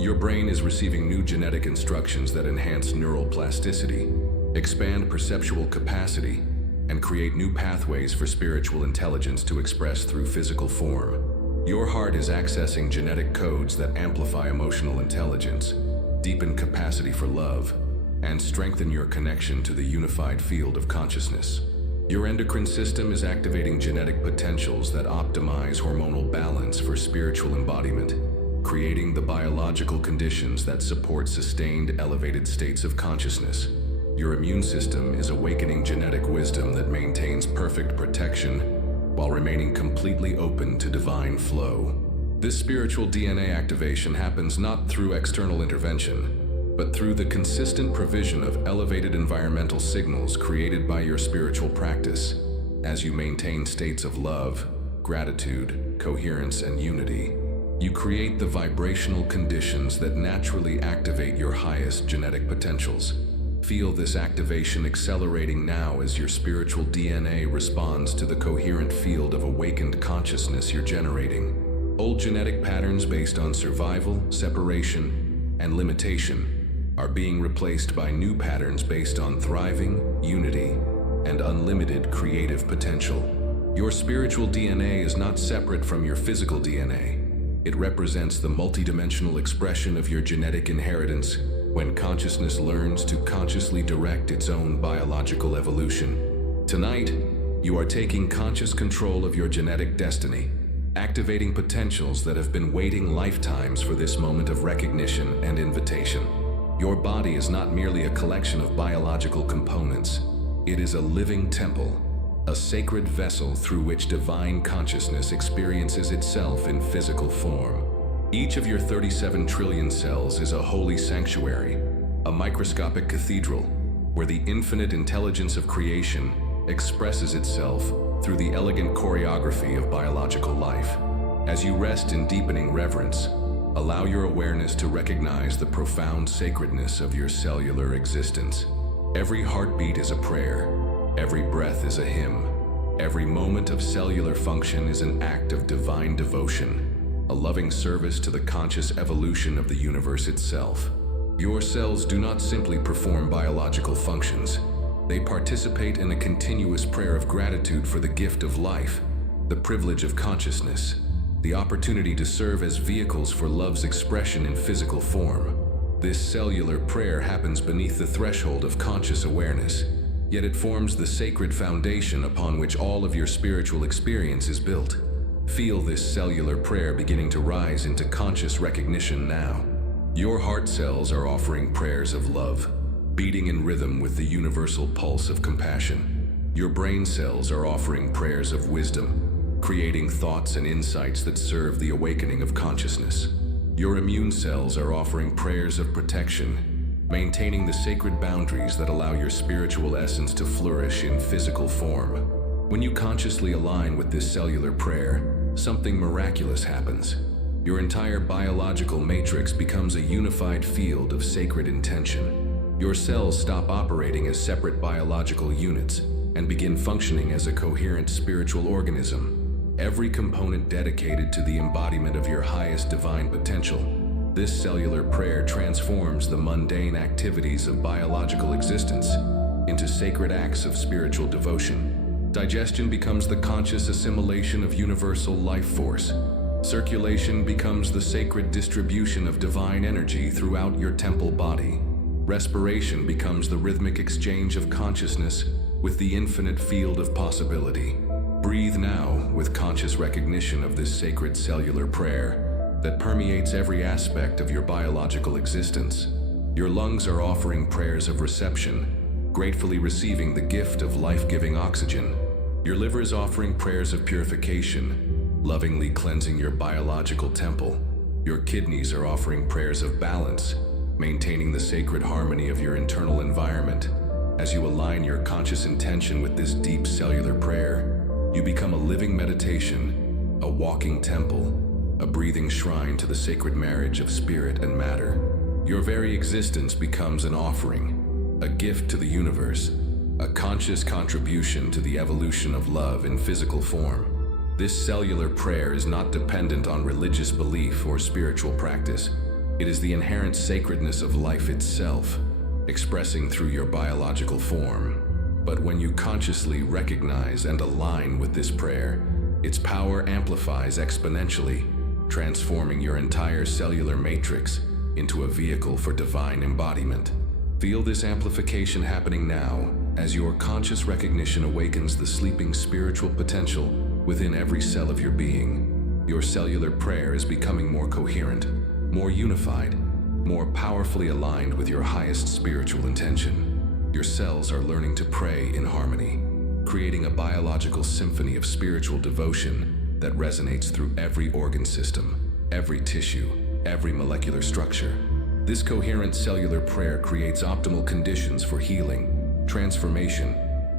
Your brain is receiving new genetic instructions that enhance neural plasticity, expand perceptual capacity, and create new pathways for spiritual intelligence to express through physical form. Your heart is accessing genetic codes that amplify emotional intelligence, deepen capacity for love, and strengthen your connection to the unified field of consciousness. Your endocrine system is activating genetic potentials that optimize hormonal balance for spiritual embodiment, creating the biological conditions that support sustained elevated states of consciousness. Your immune system is awakening genetic wisdom that maintains perfect protection while remaining completely open to divine flow. This spiritual DNA activation happens not through external intervention, but through the consistent provision of elevated environmental signals created by your spiritual practice. As you maintain states of love, gratitude, coherence, and unity, you create the vibrational conditions that naturally activate your highest genetic potentials. Feel this activation accelerating now as your spiritual DNA responds to the coherent field of awakened consciousness you're generating. Old genetic patterns based on survival, separation, and limitation are being replaced by new patterns based on thriving, unity, and unlimited creative potential. Your spiritual DNA is not separate from your physical DNA. It represents the multidimensional expression of your genetic inheritance when consciousness learns to consciously direct its own biological evolution. Tonight, you are taking conscious control of your genetic destiny, activating potentials that have been waiting lifetimes for this moment of recognition and invitation. Your body is not merely a collection of biological components. It is a living temple, a sacred vessel through which divine consciousness experiences itself in physical form. Each of your 37 trillion cells is a holy sanctuary, a microscopic cathedral, where the infinite intelligence of creation expresses itself through the elegant choreography of biological life. As you rest in deepening reverence, allow your awareness to recognize the profound sacredness of your cellular existence. Every heartbeat is a prayer. Every breath is a hymn. Every moment of cellular function is an act of divine devotion, a loving service to the conscious evolution of the universe itself. Your cells do not simply perform biological functions. They participate in a continuous prayer of gratitude for the gift of life, the privilege of consciousness, the opportunity to serve as vehicles for love's expression in physical form. This cellular prayer happens beneath the threshold of conscious awareness, yet it forms the sacred foundation upon which all of your spiritual experience is built. Feel this cellular prayer beginning to rise into conscious recognition now. Your heart cells are offering prayers of love, beating in rhythm with the universal pulse of compassion. Your brain cells are offering prayers of wisdom, creating thoughts and insights that serve the awakening of consciousness. Your immune cells are offering prayers of protection, maintaining the sacred boundaries that allow your spiritual essence to flourish in physical form. When you consciously align with this cellular prayer, something miraculous happens. Your entire biological matrix becomes a unified field of sacred intention. Your cells stop operating as separate biological units and begin functioning as a coherent spiritual organism, every component dedicated to the embodiment of your highest divine potential. This cellular prayer transforms the mundane activities of biological existence into sacred acts of spiritual devotion. Digestion becomes the conscious assimilation of universal life force. Circulation becomes the sacred distribution of divine energy throughout your temple body. Respiration becomes the rhythmic exchange of consciousness with the infinite field of possibility. Breathe now with conscious recognition of this sacred cellular prayer that permeates every aspect of your biological existence. Your lungs are offering prayers of reception, gratefully receiving the gift of life-giving oxygen. Your liver is offering prayers of purification, lovingly cleansing your biological temple. Your kidneys are offering prayers of balance, maintaining the sacred harmony of your internal environment. As you align your conscious intention with this deep cellular prayer, you become a living meditation, a walking temple, a breathing shrine to the sacred marriage of spirit and matter. Your very existence becomes an offering, a gift to the universe, a conscious contribution to the evolution of love in physical form. This cellular prayer is not dependent on religious belief or spiritual practice. It is the inherent sacredness of life itself, expressing through your biological form. But when you consciously recognize and align with this prayer, its power amplifies exponentially, transforming your entire cellular matrix into a vehicle for divine embodiment. Feel this amplification happening now as your conscious recognition awakens the sleeping spiritual potential within every cell of your being. Your cellular prayer is becoming more coherent, more unified, more powerfully aligned with your highest spiritual intention. Your cells are learning to pray in harmony, creating a biological symphony of spiritual devotion that resonates through every organ system. every tissue, every molecular structure. This coherent cellular prayer creates optimal conditions for healing, transformation,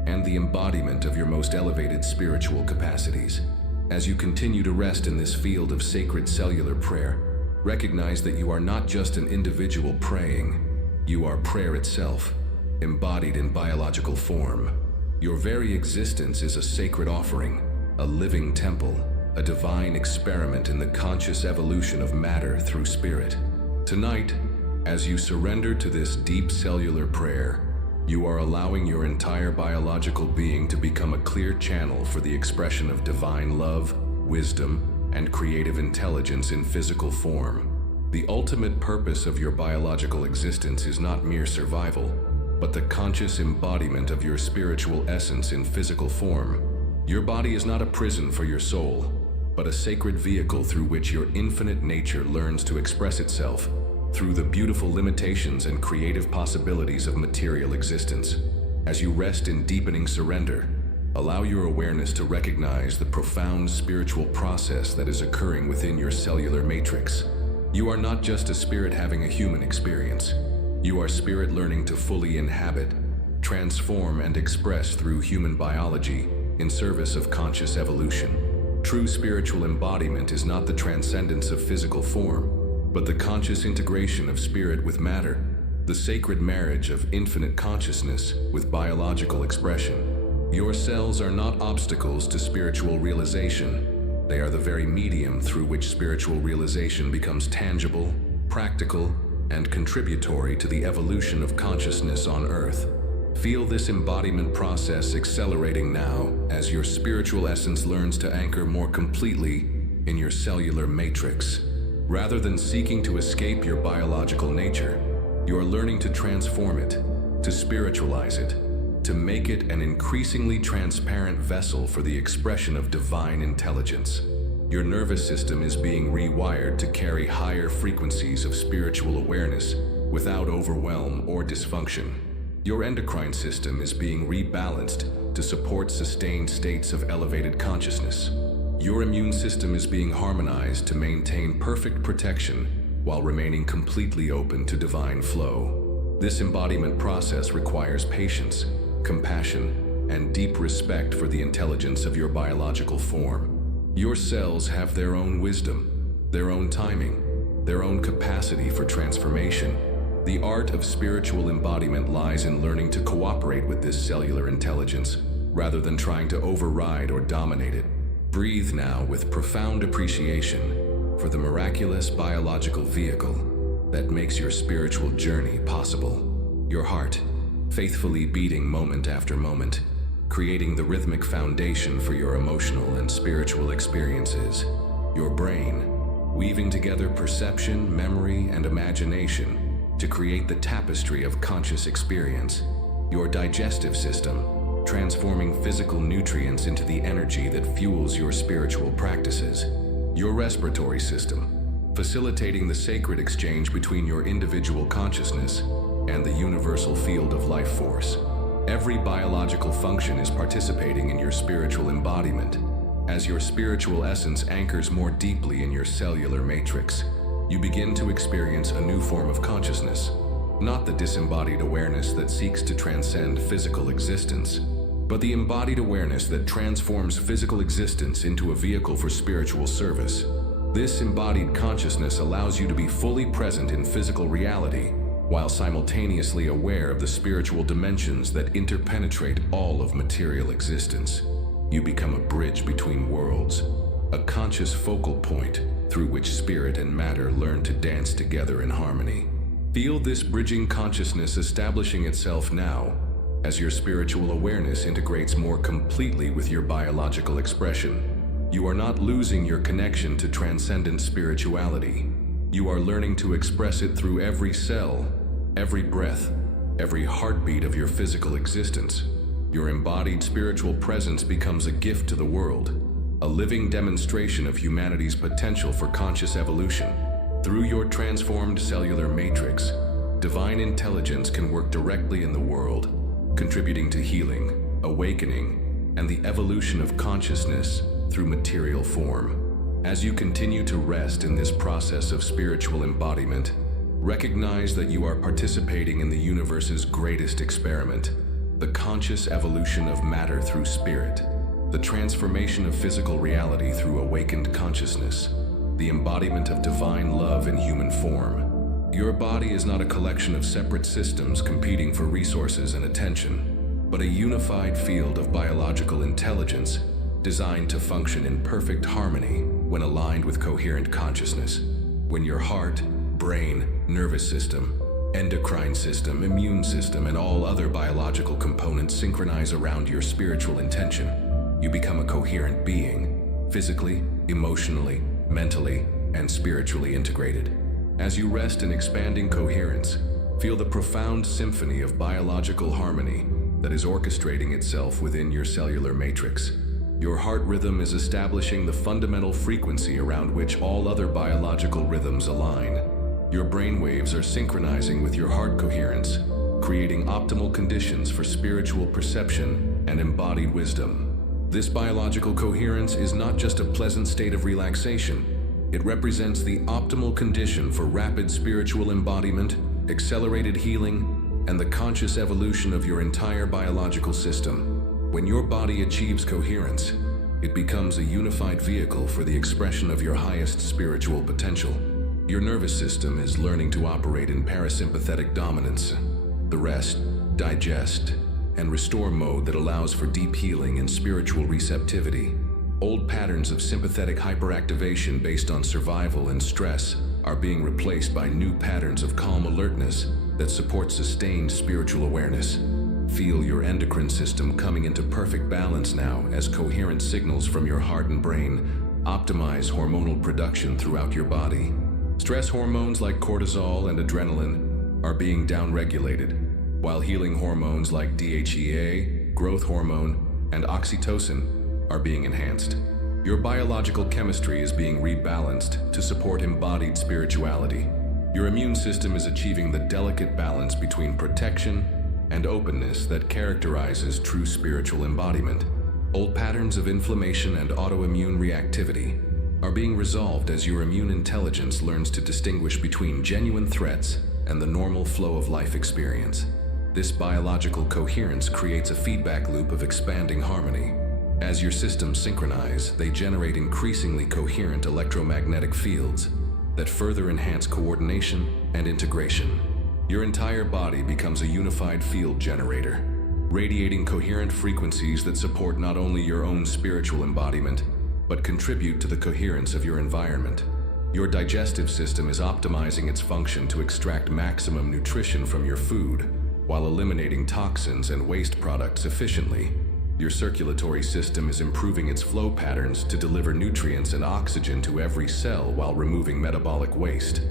and the embodiment of your most elevated spiritual capacities. As you continue to rest in this field of sacred cellular prayer, recognize that you are not just an individual praying, you are prayer itself, embodied in biological form. Your very existence is a sacred offering, a living temple, a divine experiment in the conscious evolution of matter through spirit. Tonight, as you surrender to this deep cellular prayer, you are allowing your entire biological being to become a clear channel for the expression of divine love, wisdom, and creative intelligence in physical form. The ultimate purpose of your biological existence is not mere survival, but the conscious embodiment of your spiritual essence in physical form. Your body is not a prison for your soul, but a sacred vehicle through which your infinite nature learns to express itself through the beautiful limitations and creative possibilities of material existence. As you rest in deepening surrender, allow your awareness to recognize the profound spiritual process that is occurring within your cellular matrix. You are not just a spirit having a human experience. You are spirit learning to fully inhabit, transform, and express through human biology in service of conscious evolution. True spiritual embodiment is not the transcendence of physical form, but the conscious integration of spirit with matter, the sacred marriage of infinite consciousness with biological expression. Your cells are not obstacles to spiritual realization. They are the very medium through which spiritual realization becomes tangible, practical, and contributory to the evolution of consciousness on Earth. Feel this embodiment process accelerating now as your spiritual essence learns to anchor more completely in your cellular matrix. Rather than seeking to escape your biological nature, you are learning to transform it, to spiritualize it, to make it an increasingly transparent vessel for the expression of divine intelligence. Your nervous system is being rewired to carry higher frequencies of spiritual awareness without overwhelm or dysfunction. Your endocrine system is being rebalanced to support sustained states of elevated consciousness. Your immune system is being harmonized to maintain perfect protection while remaining completely open to divine flow. This embodiment process requires patience, compassion, and deep respect for the intelligence of your biological form. Your cells have their own wisdom, their own timing, their own capacity for transformation. The art of spiritual embodiment lies in learning to cooperate with this cellular intelligence, rather than trying to override or dominate it. Breathe now with profound appreciation for the miraculous biological vehicle that makes your spiritual journey possible. Your heart, faithfully beating moment after moment, creating the rhythmic foundation for your emotional and spiritual experiences. Your brain, weaving together perception, memory, and imagination to create the tapestry of conscious experience. Your digestive system, transforming physical nutrients into the energy that fuels your spiritual practices. Your respiratory system, facilitating the sacred exchange between your individual consciousness and the universal field of life force. Every biological function is participating in your spiritual embodiment. As your spiritual essence anchors more deeply in your cellular matrix, you begin to experience a new form of consciousness. Not the disembodied awareness that seeks to transcend physical existence, but the embodied awareness that transforms physical existence into a vehicle for spiritual service. This embodied consciousness allows you to be fully present in physical reality, while simultaneously aware of the spiritual dimensions that interpenetrate all of material existence. You become a bridge between worlds, a conscious focal point through which spirit and matter learn to dance together in harmony. Feel this bridging consciousness establishing itself now, as your spiritual awareness integrates more completely with your biological expression. You are not losing your connection to transcendent spirituality. You are learning to express it through every cell, every breath, every heartbeat of your physical existence. Your embodied spiritual presence becomes a gift to the world, a living demonstration of humanity's potential for conscious evolution. Through your transformed cellular matrix, divine intelligence can work directly in the world, contributing to healing, awakening, and the evolution of consciousness through material form. As you continue to rest in this process of spiritual embodiment, recognize that you are participating in the universe's greatest experiment, the conscious evolution of matter through spirit, the transformation of physical reality through awakened consciousness, the embodiment of divine love in human form. Your body is not a collection of separate systems competing for resources and attention, but a unified field of biological intelligence designed to function in perfect harmony when aligned with coherent consciousness. When your heart, brain, nervous system, endocrine system, immune system, and all other biological components synchronize around your spiritual intention, you become a coherent being, physically, emotionally, mentally, and spiritually integrated. As you rest in expanding coherence, feel the profound symphony of biological harmony that is orchestrating itself within your cellular matrix. Your heart rhythm is establishing the fundamental frequency around which all other biological rhythms align. Your brain waves are synchronizing with your heart coherence, creating optimal conditions for spiritual perception and embodied wisdom. This biological coherence is not just a pleasant state of relaxation. It represents the optimal condition for rapid spiritual embodiment, accelerated healing, and the conscious evolution of your entire biological system. When your body achieves coherence, it becomes a unified vehicle for the expression of your highest spiritual potential. Your nervous system is learning to operate in parasympathetic dominance, the rest, digest, and restore mode that allows for deep healing and spiritual receptivity. Old patterns of sympathetic hyperactivation based on survival and stress are being replaced by new patterns of calm alertness that support sustained spiritual awareness. Feel your endocrine system coming into perfect balance now as coherent signals from your heart and brain optimize hormonal production throughout your body. Stress hormones like cortisol and adrenaline are being downregulated, while healing hormones like DHEA, growth hormone, and oxytocin are being enhanced. Your biological chemistry is being rebalanced to support embodied spirituality. Your immune system is achieving the delicate balance between protection and openness that characterizes true spiritual embodiment. Old patterns of inflammation and autoimmune reactivity are being resolved as your immune intelligence learns to distinguish between genuine threats and the normal flow of life experience. This biological coherence creates a feedback loop of expanding harmony. As your systems synchronize, they generate increasingly coherent electromagnetic fields that further enhance coordination and integration. Your entire body becomes a unified field generator, radiating coherent frequencies that support not only your own spiritual embodiment, but contribute to the coherence of your environment. Your digestive system is optimizing its function to extract maximum nutrition from your food, while eliminating toxins and waste products efficiently. Your circulatory system is improving its flow patterns to deliver nutrients and oxygen to every cell while removing metabolic waste.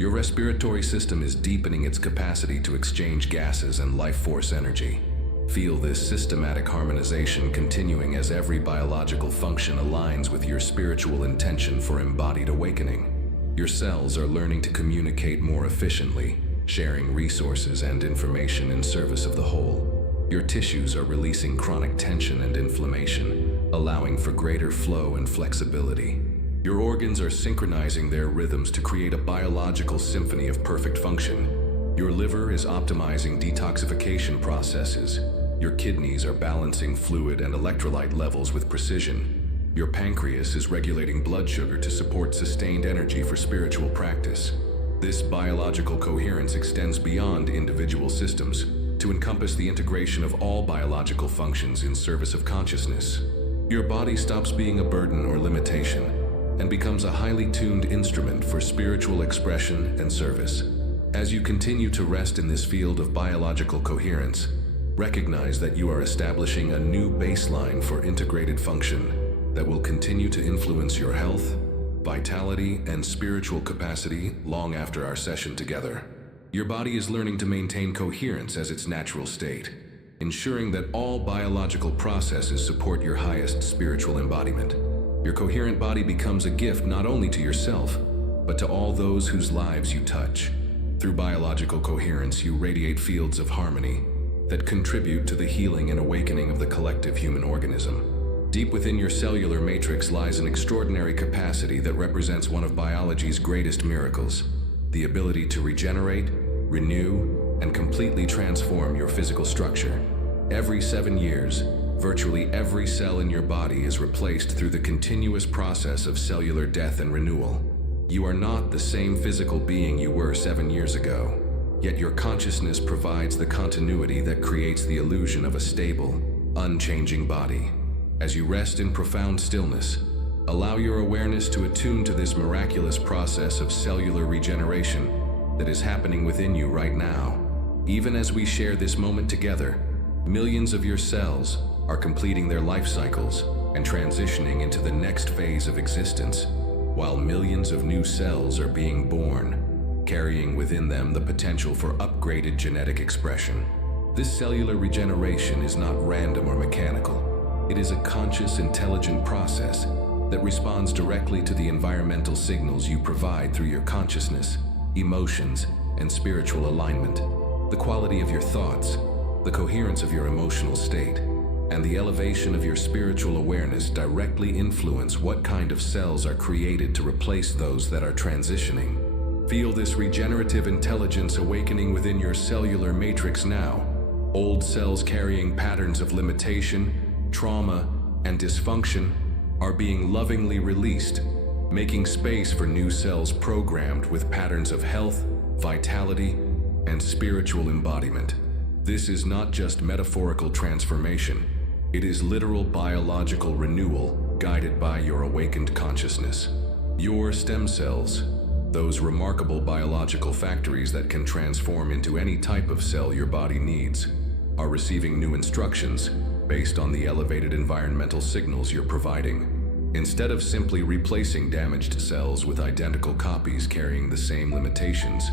Your respiratory system is deepening its capacity to exchange gases and life force energy. Feel this systematic harmonization continuing as every biological function aligns with your spiritual intention for embodied awakening. Your cells are learning to communicate more efficiently, sharing resources and information in service of the whole. Your tissues are releasing chronic tension and inflammation, allowing for greater flow and flexibility. Your organs are synchronizing their rhythms to create a biological symphony of perfect function. Your liver is optimizing detoxification processes. Your kidneys are balancing fluid and electrolyte levels with precision. Your pancreas is regulating blood sugar to support sustained energy for spiritual practice. This biological coherence extends beyond individual systems to encompass the integration of all biological functions in service of consciousness. Your body stops being a burden or limitation and becomes a highly tuned instrument for spiritual expression and service. As you continue to rest in this field of biological coherence, recognize that you are establishing a new baseline for integrated function that will continue to influence your health, vitality, and spiritual capacity long after our session together. Your body is learning to maintain coherence as its natural state, ensuring that all biological processes support your highest spiritual embodiment. Your coherent body becomes a gift not only to yourself, but to all those whose lives you touch. Through biological coherence, you radiate fields of harmony that contribute to the healing and awakening of the collective human organism. Deep within your cellular matrix lies an extraordinary capacity that represents one of biology's greatest miracles: the ability to regenerate, renew, and completely transform your physical structure. Every 7 years, virtually every cell in your body is replaced through the continuous process of cellular death and renewal. You are not the same physical being you were 7 years ago, yet your consciousness provides the continuity that creates the illusion of a stable, unchanging body. As you rest in profound stillness, allow your awareness to attune to this miraculous process of cellular regeneration that is happening within you right now. Even as we share this moment together, millions of your cells are completing their life cycles and transitioning into the next phase of existence, while millions of new cells are being born, carrying within them the potential for upgraded genetic expression. This cellular regeneration is not random or mechanical. It is a conscious, intelligent process that responds directly to the environmental signals you provide through your consciousness, emotions, and spiritual alignment. The quality of your thoughts, the coherence of your emotional state, and the elevation of your spiritual awareness directly influence what kind of cells are created to replace those that are transitioning. Feel this regenerative intelligence awakening within your cellular matrix now. Old cells carrying patterns of limitation, trauma, and dysfunction are being lovingly released, making space for new cells programmed with patterns of health, vitality, and spiritual embodiment. This is not just metaphorical transformation. It is literal biological renewal guided by your awakened consciousness. Your stem cells, those remarkable biological factories that can transform into any type of cell your body needs, are receiving new instructions based on the elevated environmental signals you're providing. Instead of simply replacing damaged cells with identical copies carrying the same limitations,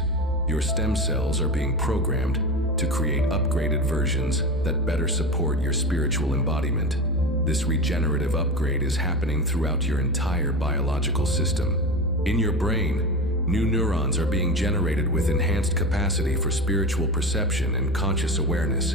your stem cells are being programmed to create upgraded versions that better support your spiritual embodiment. This regenerative upgrade is happening throughout your entire biological system. In your brain, new neurons are being generated with enhanced capacity for spiritual perception and conscious awareness.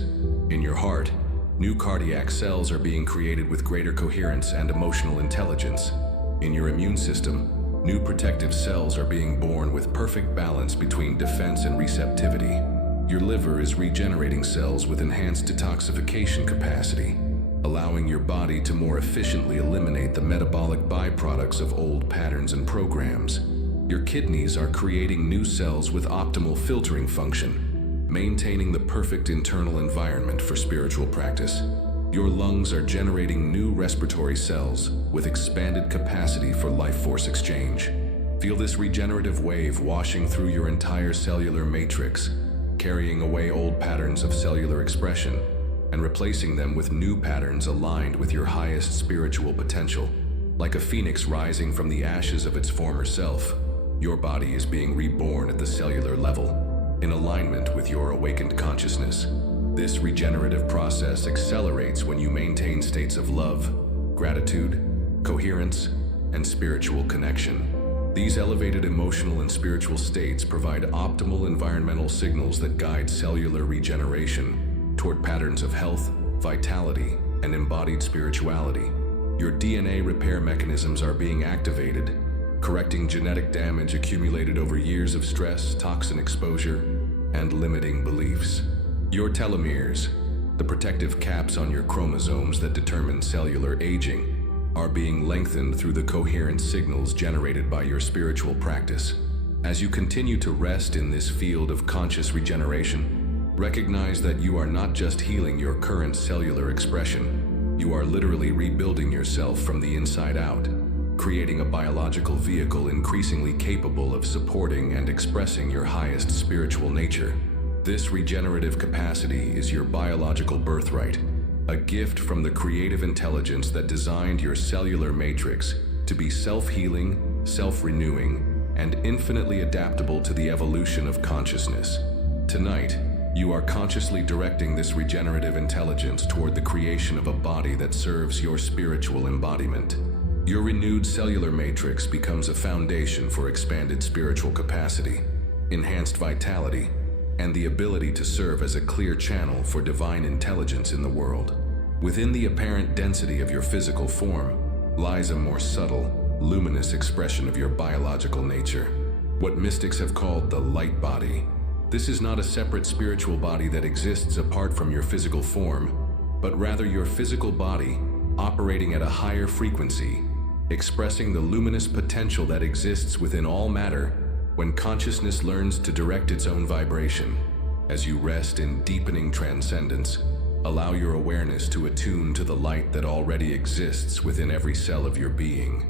In your heart, new cardiac cells are being created with greater coherence and emotional intelligence. In your immune system, new protective cells are being born with perfect balance between defense and receptivity. Your liver is regenerating cells with enhanced detoxification capacity, allowing your body to more efficiently eliminate the metabolic byproducts of old patterns and programs. Your kidneys are creating new cells with optimal filtering function, maintaining the perfect internal environment for spiritual practice. Your lungs are generating new respiratory cells with expanded capacity for life force exchange. Feel this regenerative wave washing through your entire cellular matrix, carrying away old patterns of cellular expression and replacing them with new patterns aligned with your highest spiritual potential. Like a phoenix rising from the ashes of its former self, your body is being reborn at the cellular level, in alignment with your awakened consciousness. This regenerative process accelerates when you maintain states of love, gratitude, coherence, and spiritual connection. These elevated emotional and spiritual states provide optimal environmental signals that guide cellular regeneration toward patterns of health, vitality, and embodied spirituality. Your DNA repair mechanisms are being activated, correcting genetic damage accumulated over years of stress, toxin exposure, and limiting beliefs. Your telomeres, the protective caps on your chromosomes that determine cellular aging, are being lengthened through the coherent signals generated by your spiritual practice. As you continue to rest in this field of conscious regeneration, recognize that you are not just healing your current cellular expression, you are literally rebuilding yourself from the inside out, creating a biological vehicle increasingly capable of supporting and expressing your highest spiritual nature. This regenerative capacity is your biological birthright, a gift from the creative intelligence that designed your cellular matrix to be self-healing, self-renewing, and infinitely adaptable to the evolution of consciousness. Tonight, you are consciously directing this regenerative intelligence toward the creation of a body that serves your spiritual embodiment. Your renewed cellular matrix becomes a foundation for expanded spiritual capacity, enhanced vitality, and the ability to serve as a clear channel for divine intelligence in the world. Within the apparent density of your physical form lies a more subtle, luminous expression of your biological nature, what mystics have called the light body. This is not a separate spiritual body that exists apart from your physical form, but rather your physical body operating at a higher frequency, expressing the luminous potential that exists within all matter when consciousness learns to direct its own vibration. As you rest in deepening transcendence, allow your awareness to attune to the light that already exists within every cell of your being.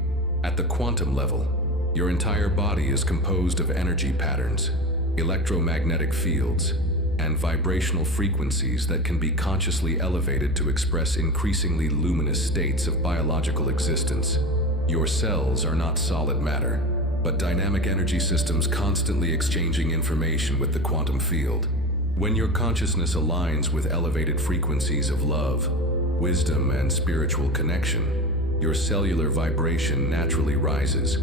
At the quantum level, your entire body is composed of energy patterns, electromagnetic fields, and vibrational frequencies that can be consciously elevated to express increasingly luminous states of biological existence. Your cells are not solid matter, but dynamic energy systems constantly exchanging information with the quantum field. When your consciousness aligns with elevated frequencies of love, wisdom, and spiritual connection, your cellular vibration naturally rises,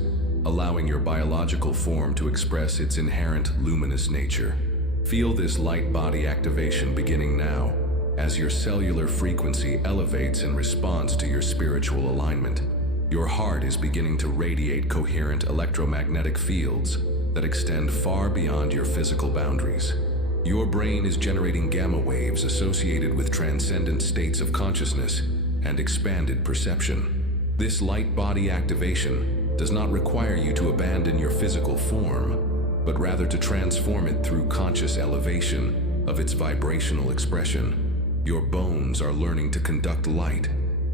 allowing your biological form to express its inherent luminous nature. Feel this light body activation beginning now, as your cellular frequency elevates in response to your spiritual alignment. Your heart is beginning to radiate coherent electromagnetic fields that extend far beyond your physical boundaries. Your brain is generating gamma waves associated with transcendent states of consciousness and expanded perception. This light body activation does not require you to abandon your physical form, but rather to transform it through conscious elevation of its vibrational expression. Your bones are learning to conduct light.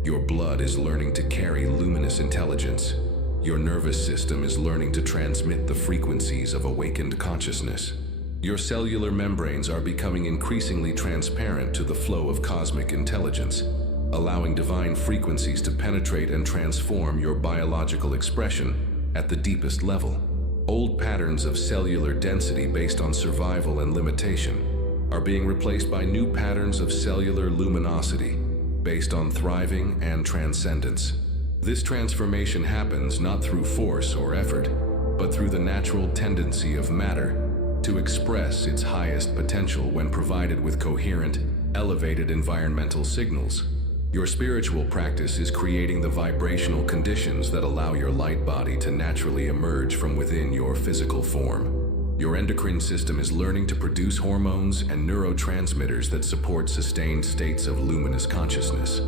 Your blood is learning to carry luminous intelligence. Your nervous system is learning to transmit the frequencies of awakened consciousness. Your cellular membranes are becoming increasingly transparent to the flow of cosmic intelligence, allowing divine frequencies to penetrate and transform your biological expression at the deepest level. Old patterns of cellular density based on survival and limitation are being replaced by new patterns of cellular luminosity based on thriving and transcendence. This transformation happens not through force or effort, but through the natural tendency of matter to express its highest potential when provided with coherent, elevated environmental signals. Your spiritual practice is creating the vibrational conditions that allow your light body to naturally emerge from within your physical form. Your endocrine system is learning to produce hormones and neurotransmitters that support sustained states of luminous consciousness.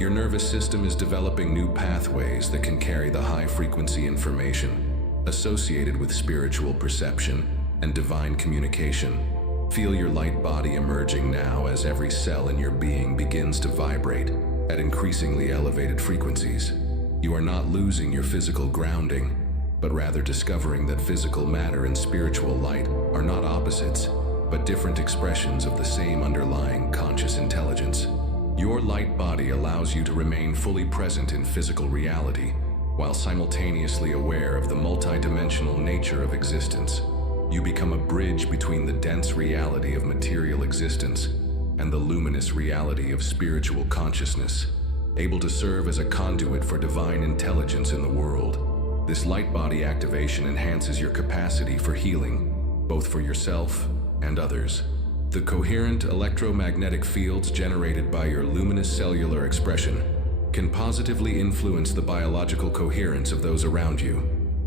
Your nervous system is developing new pathways that can carry the high-frequency information associated with spiritual perception and divine communication. Feel your light body emerging now as every cell in your being begins to vibrate at increasingly elevated frequencies. You are not losing your physical grounding, but rather discovering that physical matter and spiritual light are not opposites, but different expressions of the same underlying conscious intelligence. Your light body allows you to remain fully present in physical reality, while simultaneously aware of the multidimensional nature of existence. You become a bridge between the dense reality of material existence and the luminous reality of spiritual consciousness, able to serve as a conduit for divine intelligence in the world. This light body activation enhances your capacity for healing, both for yourself and others. The coherent electromagnetic fields generated by your luminous cellular expression can positively influence the biological coherence of those around you,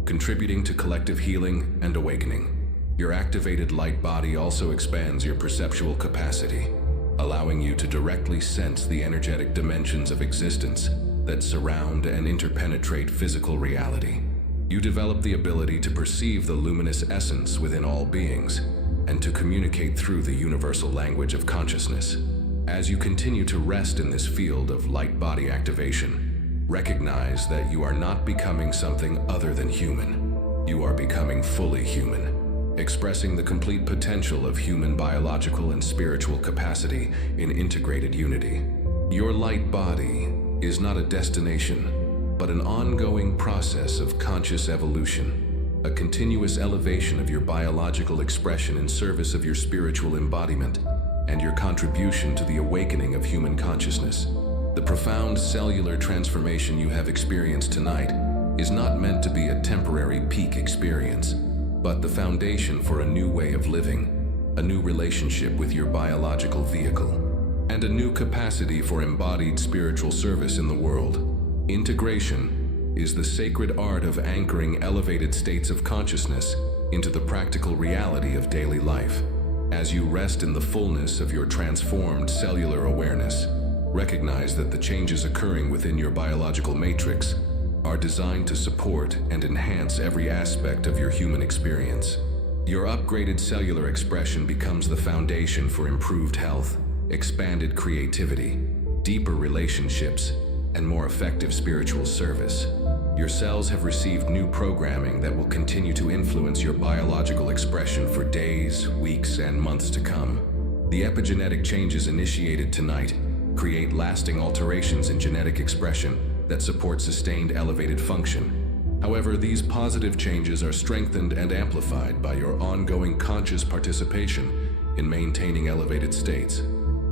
contributing to collective healing and awakening. Your activated light body also expands your perceptual capacity, allowing you to directly sense the energetic dimensions of existence that surround and interpenetrate physical reality. You develop the ability to perceive the luminous essence within all beings and to communicate through the universal language of consciousness. As you continue to rest in this field of light body activation, recognize that you are not becoming something other than human. You are becoming fully human, expressing the complete potential of human biological and spiritual capacity in integrated unity. Your light body is not a destination, but an ongoing process of conscious evolution, a continuous elevation of your biological expression in service of your spiritual embodiment and your contribution to the awakening of human consciousness. The profound cellular transformation you have experienced tonight is not meant to be a temporary peak experience, but the foundation for a new way of living, a new relationship with your biological vehicle, and a new capacity for embodied spiritual service in the world. Integration is the sacred art of anchoring elevated states of consciousness into the practical reality of daily life. As you rest in the fullness of your transformed cellular awareness, recognize that the changes occurring within your biological matrix are designed to support and enhance every aspect of your human experience. Your upgraded cellular expression becomes the foundation for improved health, expanded creativity, deeper relationships, and more effective spiritual service. Your cells have received new programming that will continue to influence your biological expression for days, weeks, and months to come. The epigenetic changes initiated tonight create lasting alterations in genetic expression that support sustained elevated function. However, these positive changes are strengthened and amplified by your ongoing conscious participation in maintaining elevated states.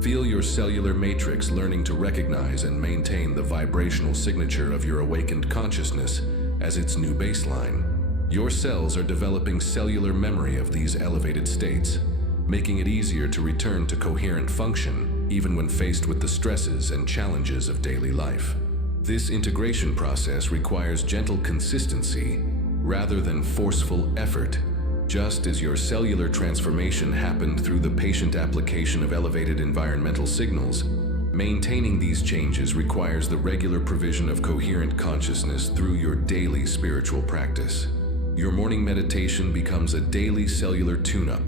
Feel your cellular matrix learning to recognize and maintain the vibrational signature of your awakened consciousness as its new baseline. Your cells are developing cellular memory of these elevated states, making it easier to return to coherent function even when faced with the stresses and challenges of daily life. This integration process requires gentle consistency rather than forceful effort. Just as your cellular transformation happened through the patient application of elevated environmental signals, maintaining these changes requires the regular provision of coherent consciousness through your daily spiritual practice. Your morning meditation becomes a daily cellular tune-up,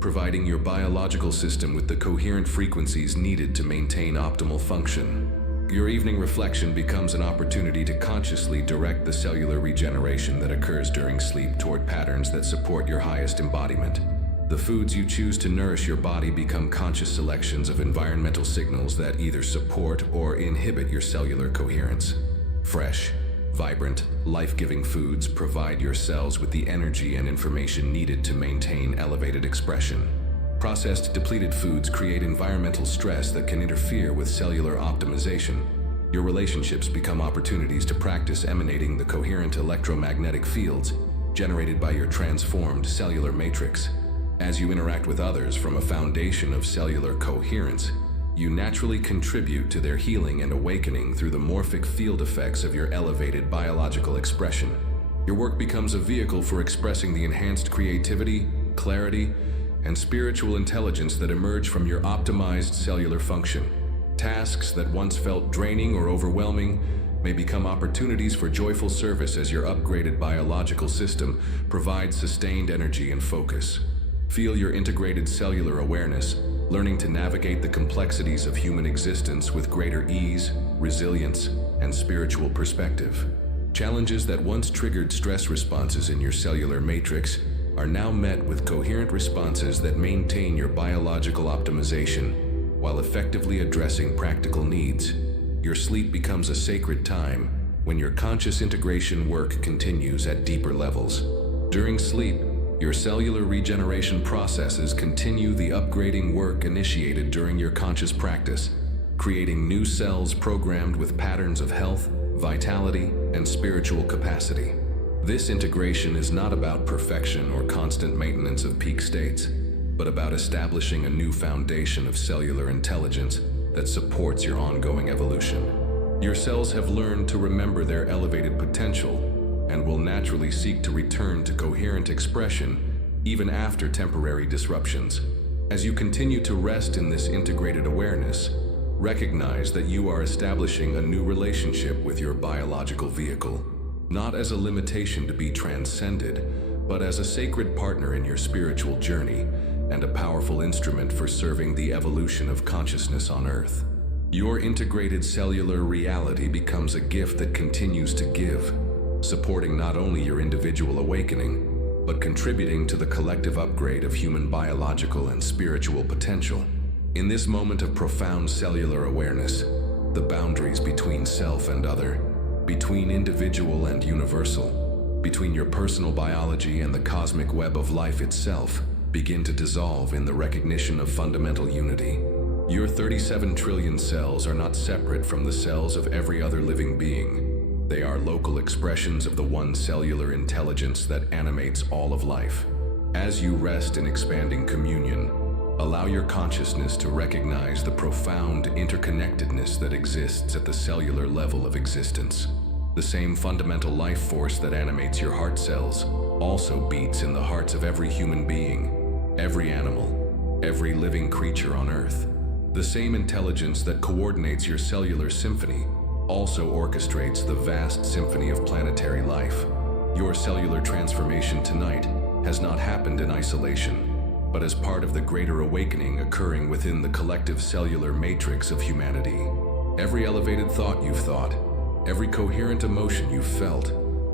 providing your biological system with the coherent frequencies needed to maintain optimal function. Your evening reflection becomes an opportunity to consciously direct the cellular regeneration that occurs during sleep toward patterns that support your highest embodiment. The foods you choose to nourish your body become conscious selections of environmental signals that either support or inhibit your cellular coherence. Fresh, vibrant, life-giving foods provide your cells with the energy and information needed to maintain elevated expression. Processed, depleted foods create environmental stress that can interfere with cellular optimization. Your relationships become opportunities to practice emanating the coherent electromagnetic fields generated by your transformed cellular matrix. As you interact with others from a foundation of cellular coherence, you naturally contribute to their healing and awakening through the morphic field effects of your elevated biological expression. Your work becomes a vehicle for expressing the enhanced creativity, clarity, and spiritual intelligence that emerge from your optimized cellular function. Tasks that once felt draining or overwhelming may become opportunities for joyful service as your upgraded biological system provides sustained energy and focus. Feel your integrated cellular awareness, learning to navigate the complexities of human existence with greater ease, resilience, and spiritual perspective. Challenges that once triggered stress responses in your cellular matrix are now met with coherent responses that maintain your biological optimization while effectively addressing practical needs. Your sleep becomes a sacred time when your conscious integration work continues at deeper levels. During sleep, your cellular regeneration processes continue the upgrading work initiated during your conscious practice, creating new cells programmed with patterns of health, vitality, and spiritual capacity. This integration is not about perfection or constant maintenance of peak states, but about establishing a new foundation of cellular intelligence that supports your ongoing evolution. Your cells have learned to remember their elevated potential and will naturally seek to return to coherent expression even after temporary disruptions. As you continue to rest in this integrated awareness, recognize that you are establishing a new relationship with your biological vehicle, not as a limitation to be transcended, but as a sacred partner in your spiritual journey and a powerful instrument for serving the evolution of consciousness on Earth. Your integrated cellular reality becomes a gift that continues to give, supporting not only your individual awakening, but contributing to the collective upgrade of human biological and spiritual potential. In this moment of profound cellular awareness, the boundaries between self and other, between individual and universal, between your personal biology and the cosmic web of life itself, begin to dissolve in the recognition of fundamental unity. Your 37 trillion cells are not separate from the cells of every other living being. They are local expressions of the one cellular intelligence that animates all of life. As you rest in expanding communion, Allow your consciousness to recognize the profound interconnectedness that exists at the cellular level of existence. The same fundamental life force that animates your heart cells also beats in the hearts of every human being, every animal, every living creature on Earth. The same intelligence that coordinates your cellular symphony also orchestrates the vast symphony of planetary life. Your cellular transformation tonight has not happened in isolation, but as part of the greater awakening occurring within the collective cellular matrix of humanity. Every elevated thought you've thought, every coherent emotion you've felt,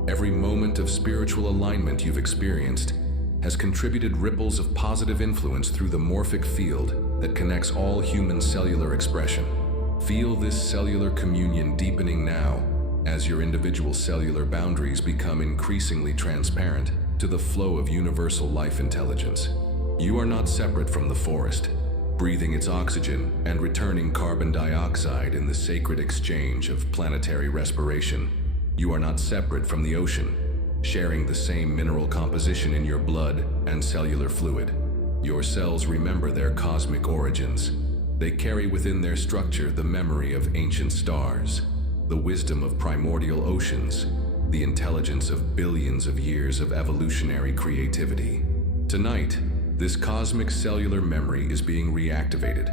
every moment of spiritual alignment you've experienced has contributed ripples of positive influence through the morphic field that connects all human cellular expression. Feel this cellular communion deepening now as your individual cellular boundaries become increasingly transparent to the flow of universal life intelligence. You are not separate from the forest, breathing its oxygen and returning carbon dioxide in the sacred exchange of planetary respiration. You are not separate from the ocean, sharing the same mineral composition in your blood and cellular fluid. Your cells remember their cosmic origins. They carry within their structure the memory of ancient stars, the wisdom of primordial oceans, the intelligence of billions of years of evolutionary creativity. Tonight, this cosmic cellular memory is being reactivated,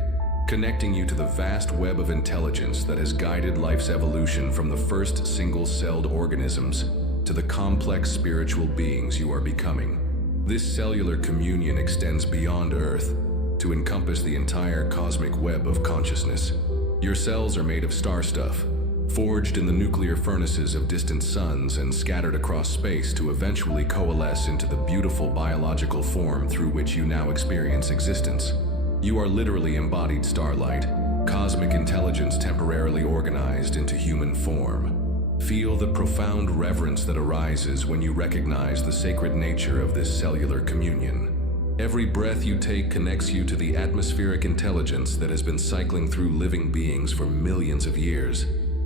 connecting you to the vast web of intelligence that has guided life's evolution from the first single-celled organisms to the complex spiritual beings you are becoming. This cellular communion extends beyond Earth to encompass the entire cosmic web of consciousness. Your cells are made of star stuff, forged in the nuclear furnaces of distant suns and scattered across space to eventually coalesce into the beautiful biological form through which you now experience existence. You are literally embodied starlight, cosmic intelligence temporarily organized into human form. Feel the profound reverence that arises when you recognize the sacred nature of this cellular communion. Every breath you take connects you to the atmospheric intelligence that has been cycling through living beings for millions of years.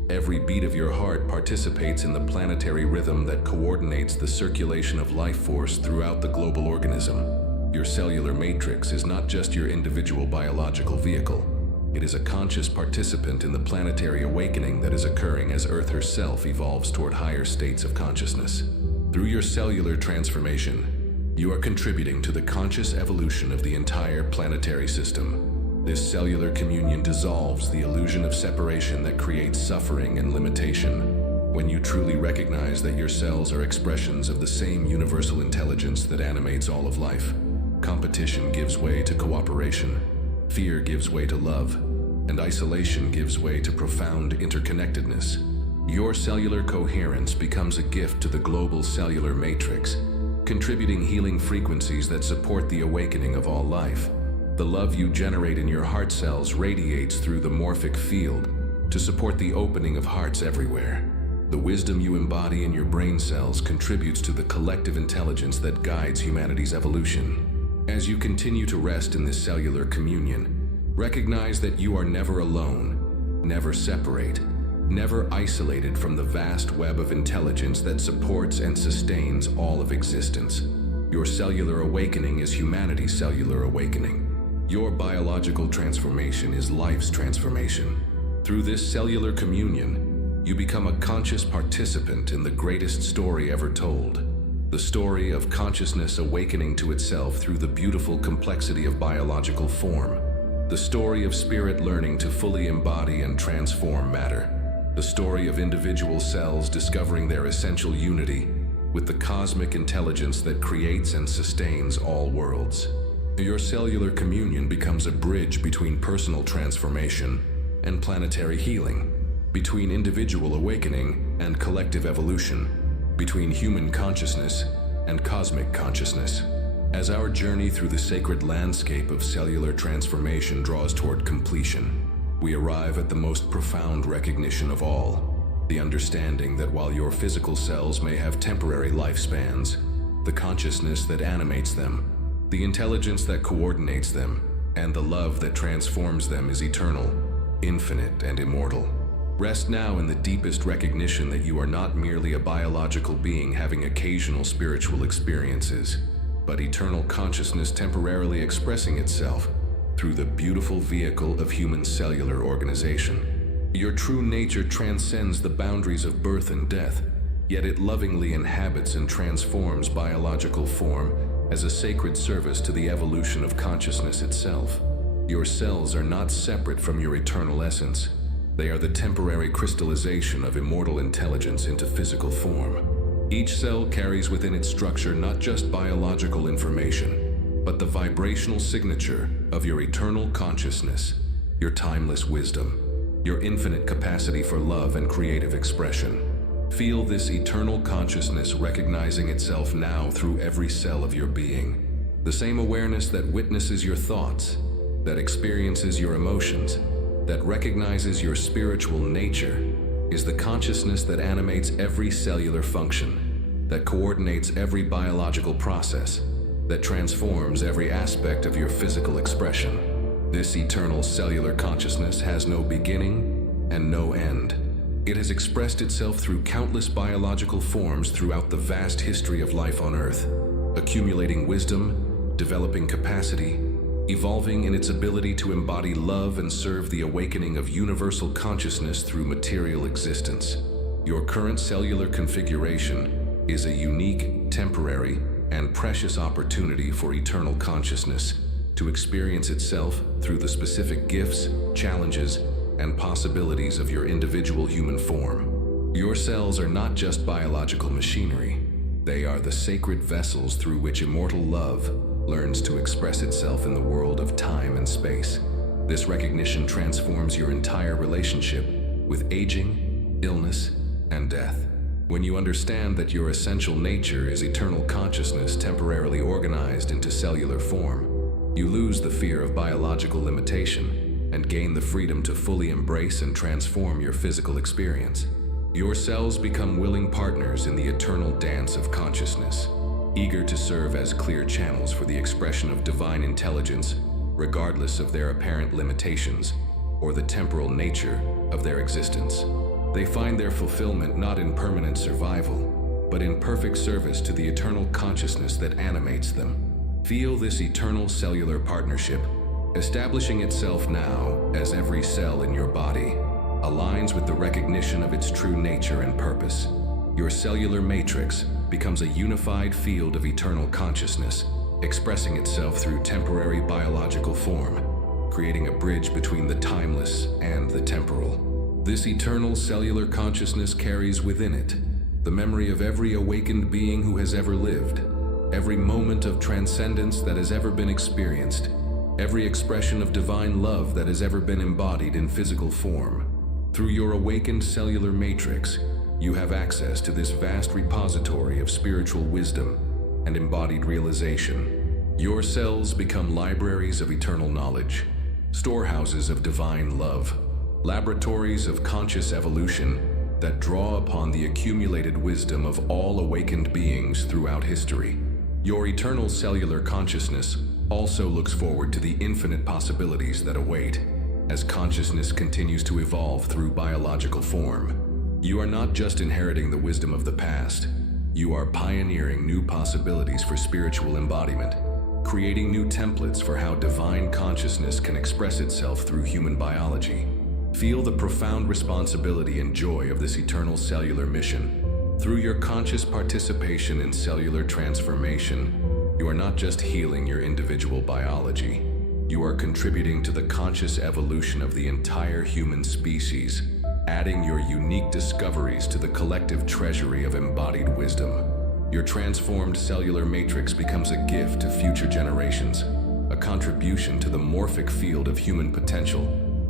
Every beat of your heart participates in the planetary rhythm that coordinates the circulation of life force throughout the global organism. Your cellular matrix is not just your individual biological vehicle. It is a conscious participant in the planetary awakening that is occurring as Earth herself evolves toward higher states of consciousness. Through your cellular transformation, you are contributing to the conscious evolution of the entire planetary system. This cellular communion dissolves the illusion of separation that creates suffering and limitation. When you truly recognize that your cells are expressions of the same universal intelligence that animates all of life, competition gives way to cooperation, fear gives way to love, and isolation gives way to profound interconnectedness. Your cellular coherence becomes a gift to the global cellular matrix, contributing healing frequencies that support the awakening of all life. The love you generate in your heart cells radiates through the morphic field to support the opening of hearts everywhere. The wisdom you embody in your brain cells contributes to the collective intelligence that guides humanity's evolution. As you continue to rest in this cellular communion, recognize that you are never alone, never separate, never isolated from the vast web of intelligence that supports and sustains all of existence. Your cellular awakening is humanity's cellular awakening. Your biological transformation is life's transformation. Through this cellular communion, you become a conscious participant in the greatest story ever told. The story of consciousness awakening to itself through the beautiful complexity of biological form. The story of spirit learning to fully embody and transform matter. The story of individual cells discovering their essential unity with the cosmic intelligence that creates and sustains all worlds. Your cellular communion becomes a bridge between personal transformation and planetary healing, between individual awakening and collective evolution, between human consciousness and cosmic consciousness. As our journey through the sacred landscape of cellular transformation draws toward completion, we arrive at the most profound recognition of all, the understanding that while your physical cells may have temporary lifespans, the consciousness that animates them, the intelligence that coordinates them, and the love that transforms them is eternal, infinite, and immortal. Rest now in the deepest recognition that you are not merely a biological being having occasional spiritual experiences, but eternal consciousness temporarily expressing itself through the beautiful vehicle of human cellular organization. Your true nature transcends the boundaries of birth and death, yet it lovingly inhabits and transforms biological form as a sacred service to the evolution of consciousness itself. Your cells are not separate from your eternal essence. They are the temporary crystallization of immortal intelligence into physical form. Each cell carries within its structure not just biological information, but the vibrational signature of your eternal consciousness, your timeless wisdom, your infinite capacity for love and creative expression. Feel this eternal consciousness recognizing itself now through every cell of your being. The same awareness that witnesses your thoughts, that experiences your emotions, that recognizes your spiritual nature, is the consciousness that animates every cellular function, that coordinates every biological process, that transforms every aspect of your physical expression. This eternal cellular consciousness has no beginning and no end. It has expressed itself through countless biological forms throughout the vast history of life on Earth, accumulating wisdom, developing capacity, evolving in its ability to embody love and serve the awakening of universal consciousness through material existence. Your current cellular configuration is a unique, temporary, and precious opportunity for eternal consciousness to experience itself through the specific gifts, challenges, and possibilities of your individual human form. Your cells are not just biological machinery. They are the sacred vessels through which immortal love learns to express itself in the world of time and space. This recognition transforms your entire relationship with aging, illness, and death. When you understand that your essential nature is eternal consciousness temporarily organized into cellular form, you lose the fear of biological limitation and gain the freedom to fully embrace and transform your physical experience. Your cells become willing partners in the eternal dance of consciousness, eager to serve as clear channels for the expression of divine intelligence, regardless of their apparent limitations or the temporal nature of their existence. They find their fulfillment not in permanent survival, but in perfect service to the eternal consciousness that animates them. Feel this eternal cellular partnership establishing itself now as every cell in your body aligns with the recognition of its true nature and purpose. Your cellular matrix becomes a unified field of eternal consciousness, expressing itself through temporary biological form, creating a bridge between the timeless and the temporal. This eternal cellular consciousness carries within it the memory of every awakened being who has ever lived, every moment of transcendence that has ever been experienced, every expression of divine love that has ever been embodied in physical form. Through your awakened cellular matrix, you have access to this vast repository of spiritual wisdom and embodied realization. Your cells become libraries of eternal knowledge, storehouses of divine love, laboratories of conscious evolution that draw upon the accumulated wisdom of all awakened beings throughout history. Your eternal cellular consciousness also looks forward to the infinite possibilities that await as consciousness continues to evolve through biological form. You are not just inheriting the wisdom of the past, you are pioneering new possibilities for spiritual embodiment, creating new templates for how divine consciousness can express itself through human biology. Feel the profound responsibility and joy of this eternal cellular mission. Through your conscious participation in cellular transformation, you are not just healing your individual biology, you are contributing to the conscious evolution of the entire human species, adding your unique discoveries to the collective treasury of embodied wisdom. Your transformed cellular matrix becomes a gift to future generations, a contribution to the morphic field of human potential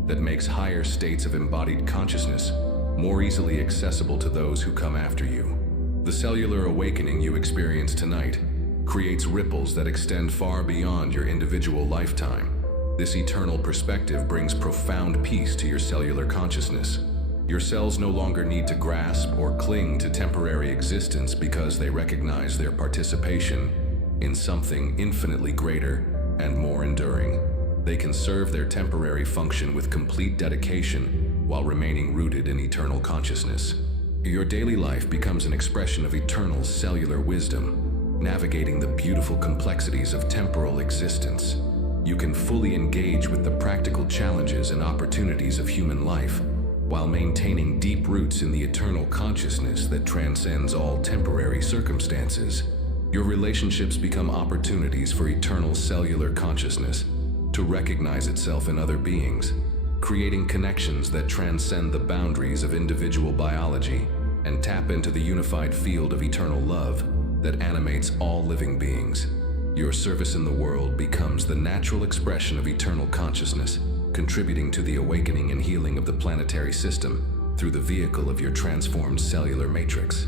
that makes higher states of embodied consciousness more easily accessible to those who come after you. The cellular awakening you experience tonight creates ripples that extend far beyond your individual lifetime. This eternal perspective brings profound peace to your cellular consciousness. Your cells no longer need to grasp or cling to temporary existence because they recognize their participation in something infinitely greater and more enduring. They can serve their temporary function with complete dedication while remaining rooted in eternal consciousness. Your daily life becomes an expression of eternal cellular wisdom, navigating the beautiful complexities of temporal existence. you can fully engage with the practical challenges and opportunities of human life, while maintaining deep roots in the eternal consciousness that transcends all temporary circumstances. Your relationships become opportunities for eternal cellular consciousness to recognize itself in other beings, creating connections that transcend the boundaries of individual biology and tap into the unified field of eternal love that animates all living beings. Your service in the world becomes the natural expression of eternal consciousness, contributing to the awakening and healing of the planetary system through the vehicle of your transformed cellular matrix.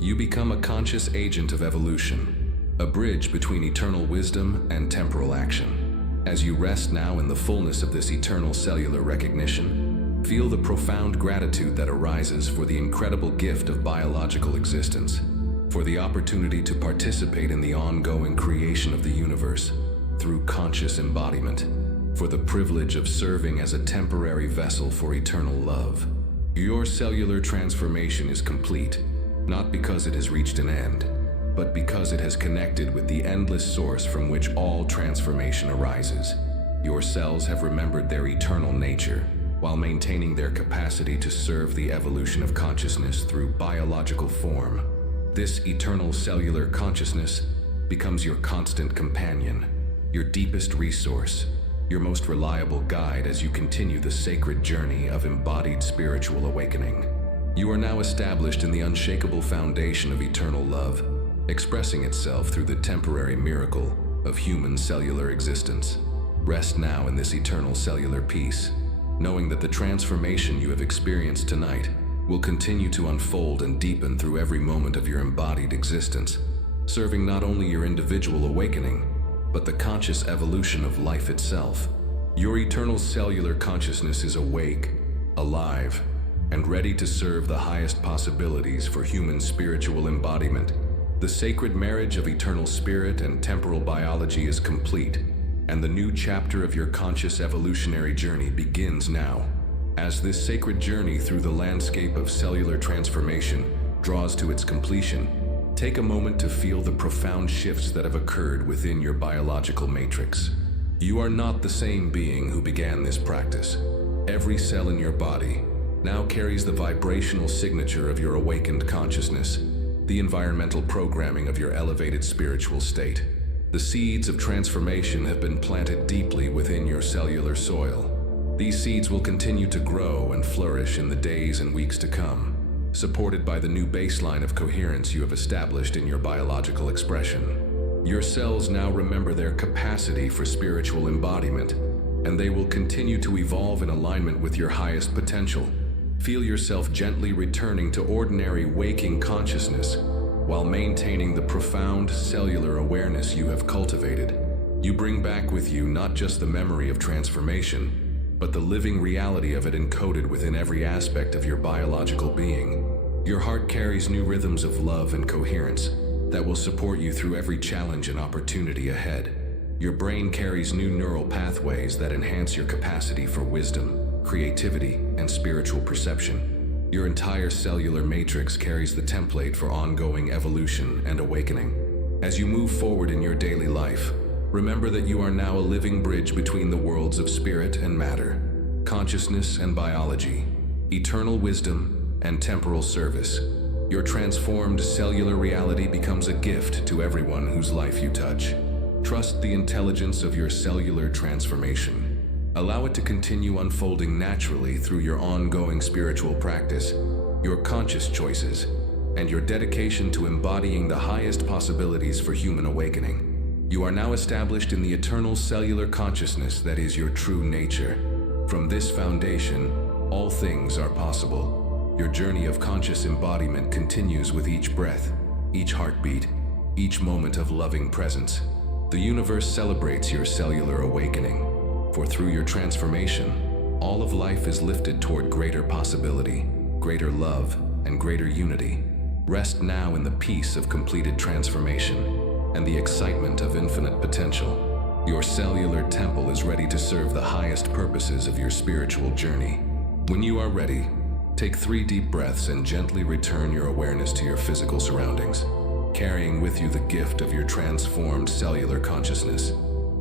You become a conscious agent of evolution, a bridge between eternal wisdom and temporal action. As you rest now in the fullness of this eternal cellular recognition, feel the profound gratitude that arises for the incredible gift of biological existence, for the opportunity to participate in the ongoing creation of the universe through conscious embodiment, for the privilege of serving as a temporary vessel for eternal love. Your cellular transformation is complete, not because it has reached an end, but because it has connected with the endless source from which all transformation arises. Your cells have remembered their eternal nature, while maintaining their capacity to serve the evolution of consciousness through biological form. This eternal cellular consciousness becomes your constant companion, your deepest resource, your most reliable guide as you continue the sacred journey of embodied spiritual awakening. You are now established in the unshakable foundation of eternal love, expressing itself through the temporary miracle of human cellular existence. Rest now in this eternal cellular peace, knowing that the transformation you have experienced tonight will continue to unfold and deepen through every moment of your embodied existence, serving not only your individual awakening, but the conscious evolution of life itself. Your eternal cellular consciousness is awake, alive, and ready to serve the highest possibilities for human spiritual embodiment. The sacred marriage of eternal spirit and temporal biology is complete, and the new chapter of your conscious evolutionary journey begins now. As this sacred journey through the landscape of cellular transformation draws to its completion, take a moment to feel the profound shifts that have occurred within your biological matrix. You are not the same being who began this practice. Every cell in your body now carries the vibrational signature of your awakened consciousness, the environmental programming of your elevated spiritual state. The seeds of transformation have been planted deeply within your cellular soil. These seeds will continue to grow and flourish in the days and weeks to come, supported by the new baseline of coherence you have established in your biological expression. Your cells now remember their capacity for spiritual embodiment, and they will continue to evolve in alignment with your highest potential. Feel yourself gently returning to ordinary waking consciousness while maintaining the profound cellular awareness you have cultivated. You bring back with you not just the memory of transformation, but the living reality of it encoded within every aspect of your biological being. Your heart carries new rhythms of love and coherence that will support you through every challenge and opportunity ahead. Your brain carries new neural pathways that enhance your capacity for wisdom, creativity, and spiritual perception. Your entire cellular matrix carries the template for ongoing evolution and awakening. As you move forward in your daily life, remember that you are now a living bridge between the worlds of spirit and matter, consciousness and biology, eternal wisdom and temporal service. Your transformed cellular reality becomes a gift to everyone whose life you touch. Trust the intelligence of your cellular transformation. Allow it to continue unfolding naturally through your ongoing spiritual practice, your conscious choices, and your dedication to embodying the highest possibilities for human awakening. You are now established in the eternal cellular consciousness that is your true nature. From this foundation, all things are possible. Your journey of conscious embodiment continues with each breath, each heartbeat, each moment of loving presence. The universe celebrates your cellular awakening, for through your transformation, all of life is lifted toward greater possibility, greater love, and greater unity. Rest now in the peace of completed transformation and the excitement of infinite potential. Your cellular temple is ready to serve the highest purposes of your spiritual journey. When you are ready, take 3 deep breaths and gently return your awareness to your physical surroundings, carrying with you the gift of your transformed cellular consciousness.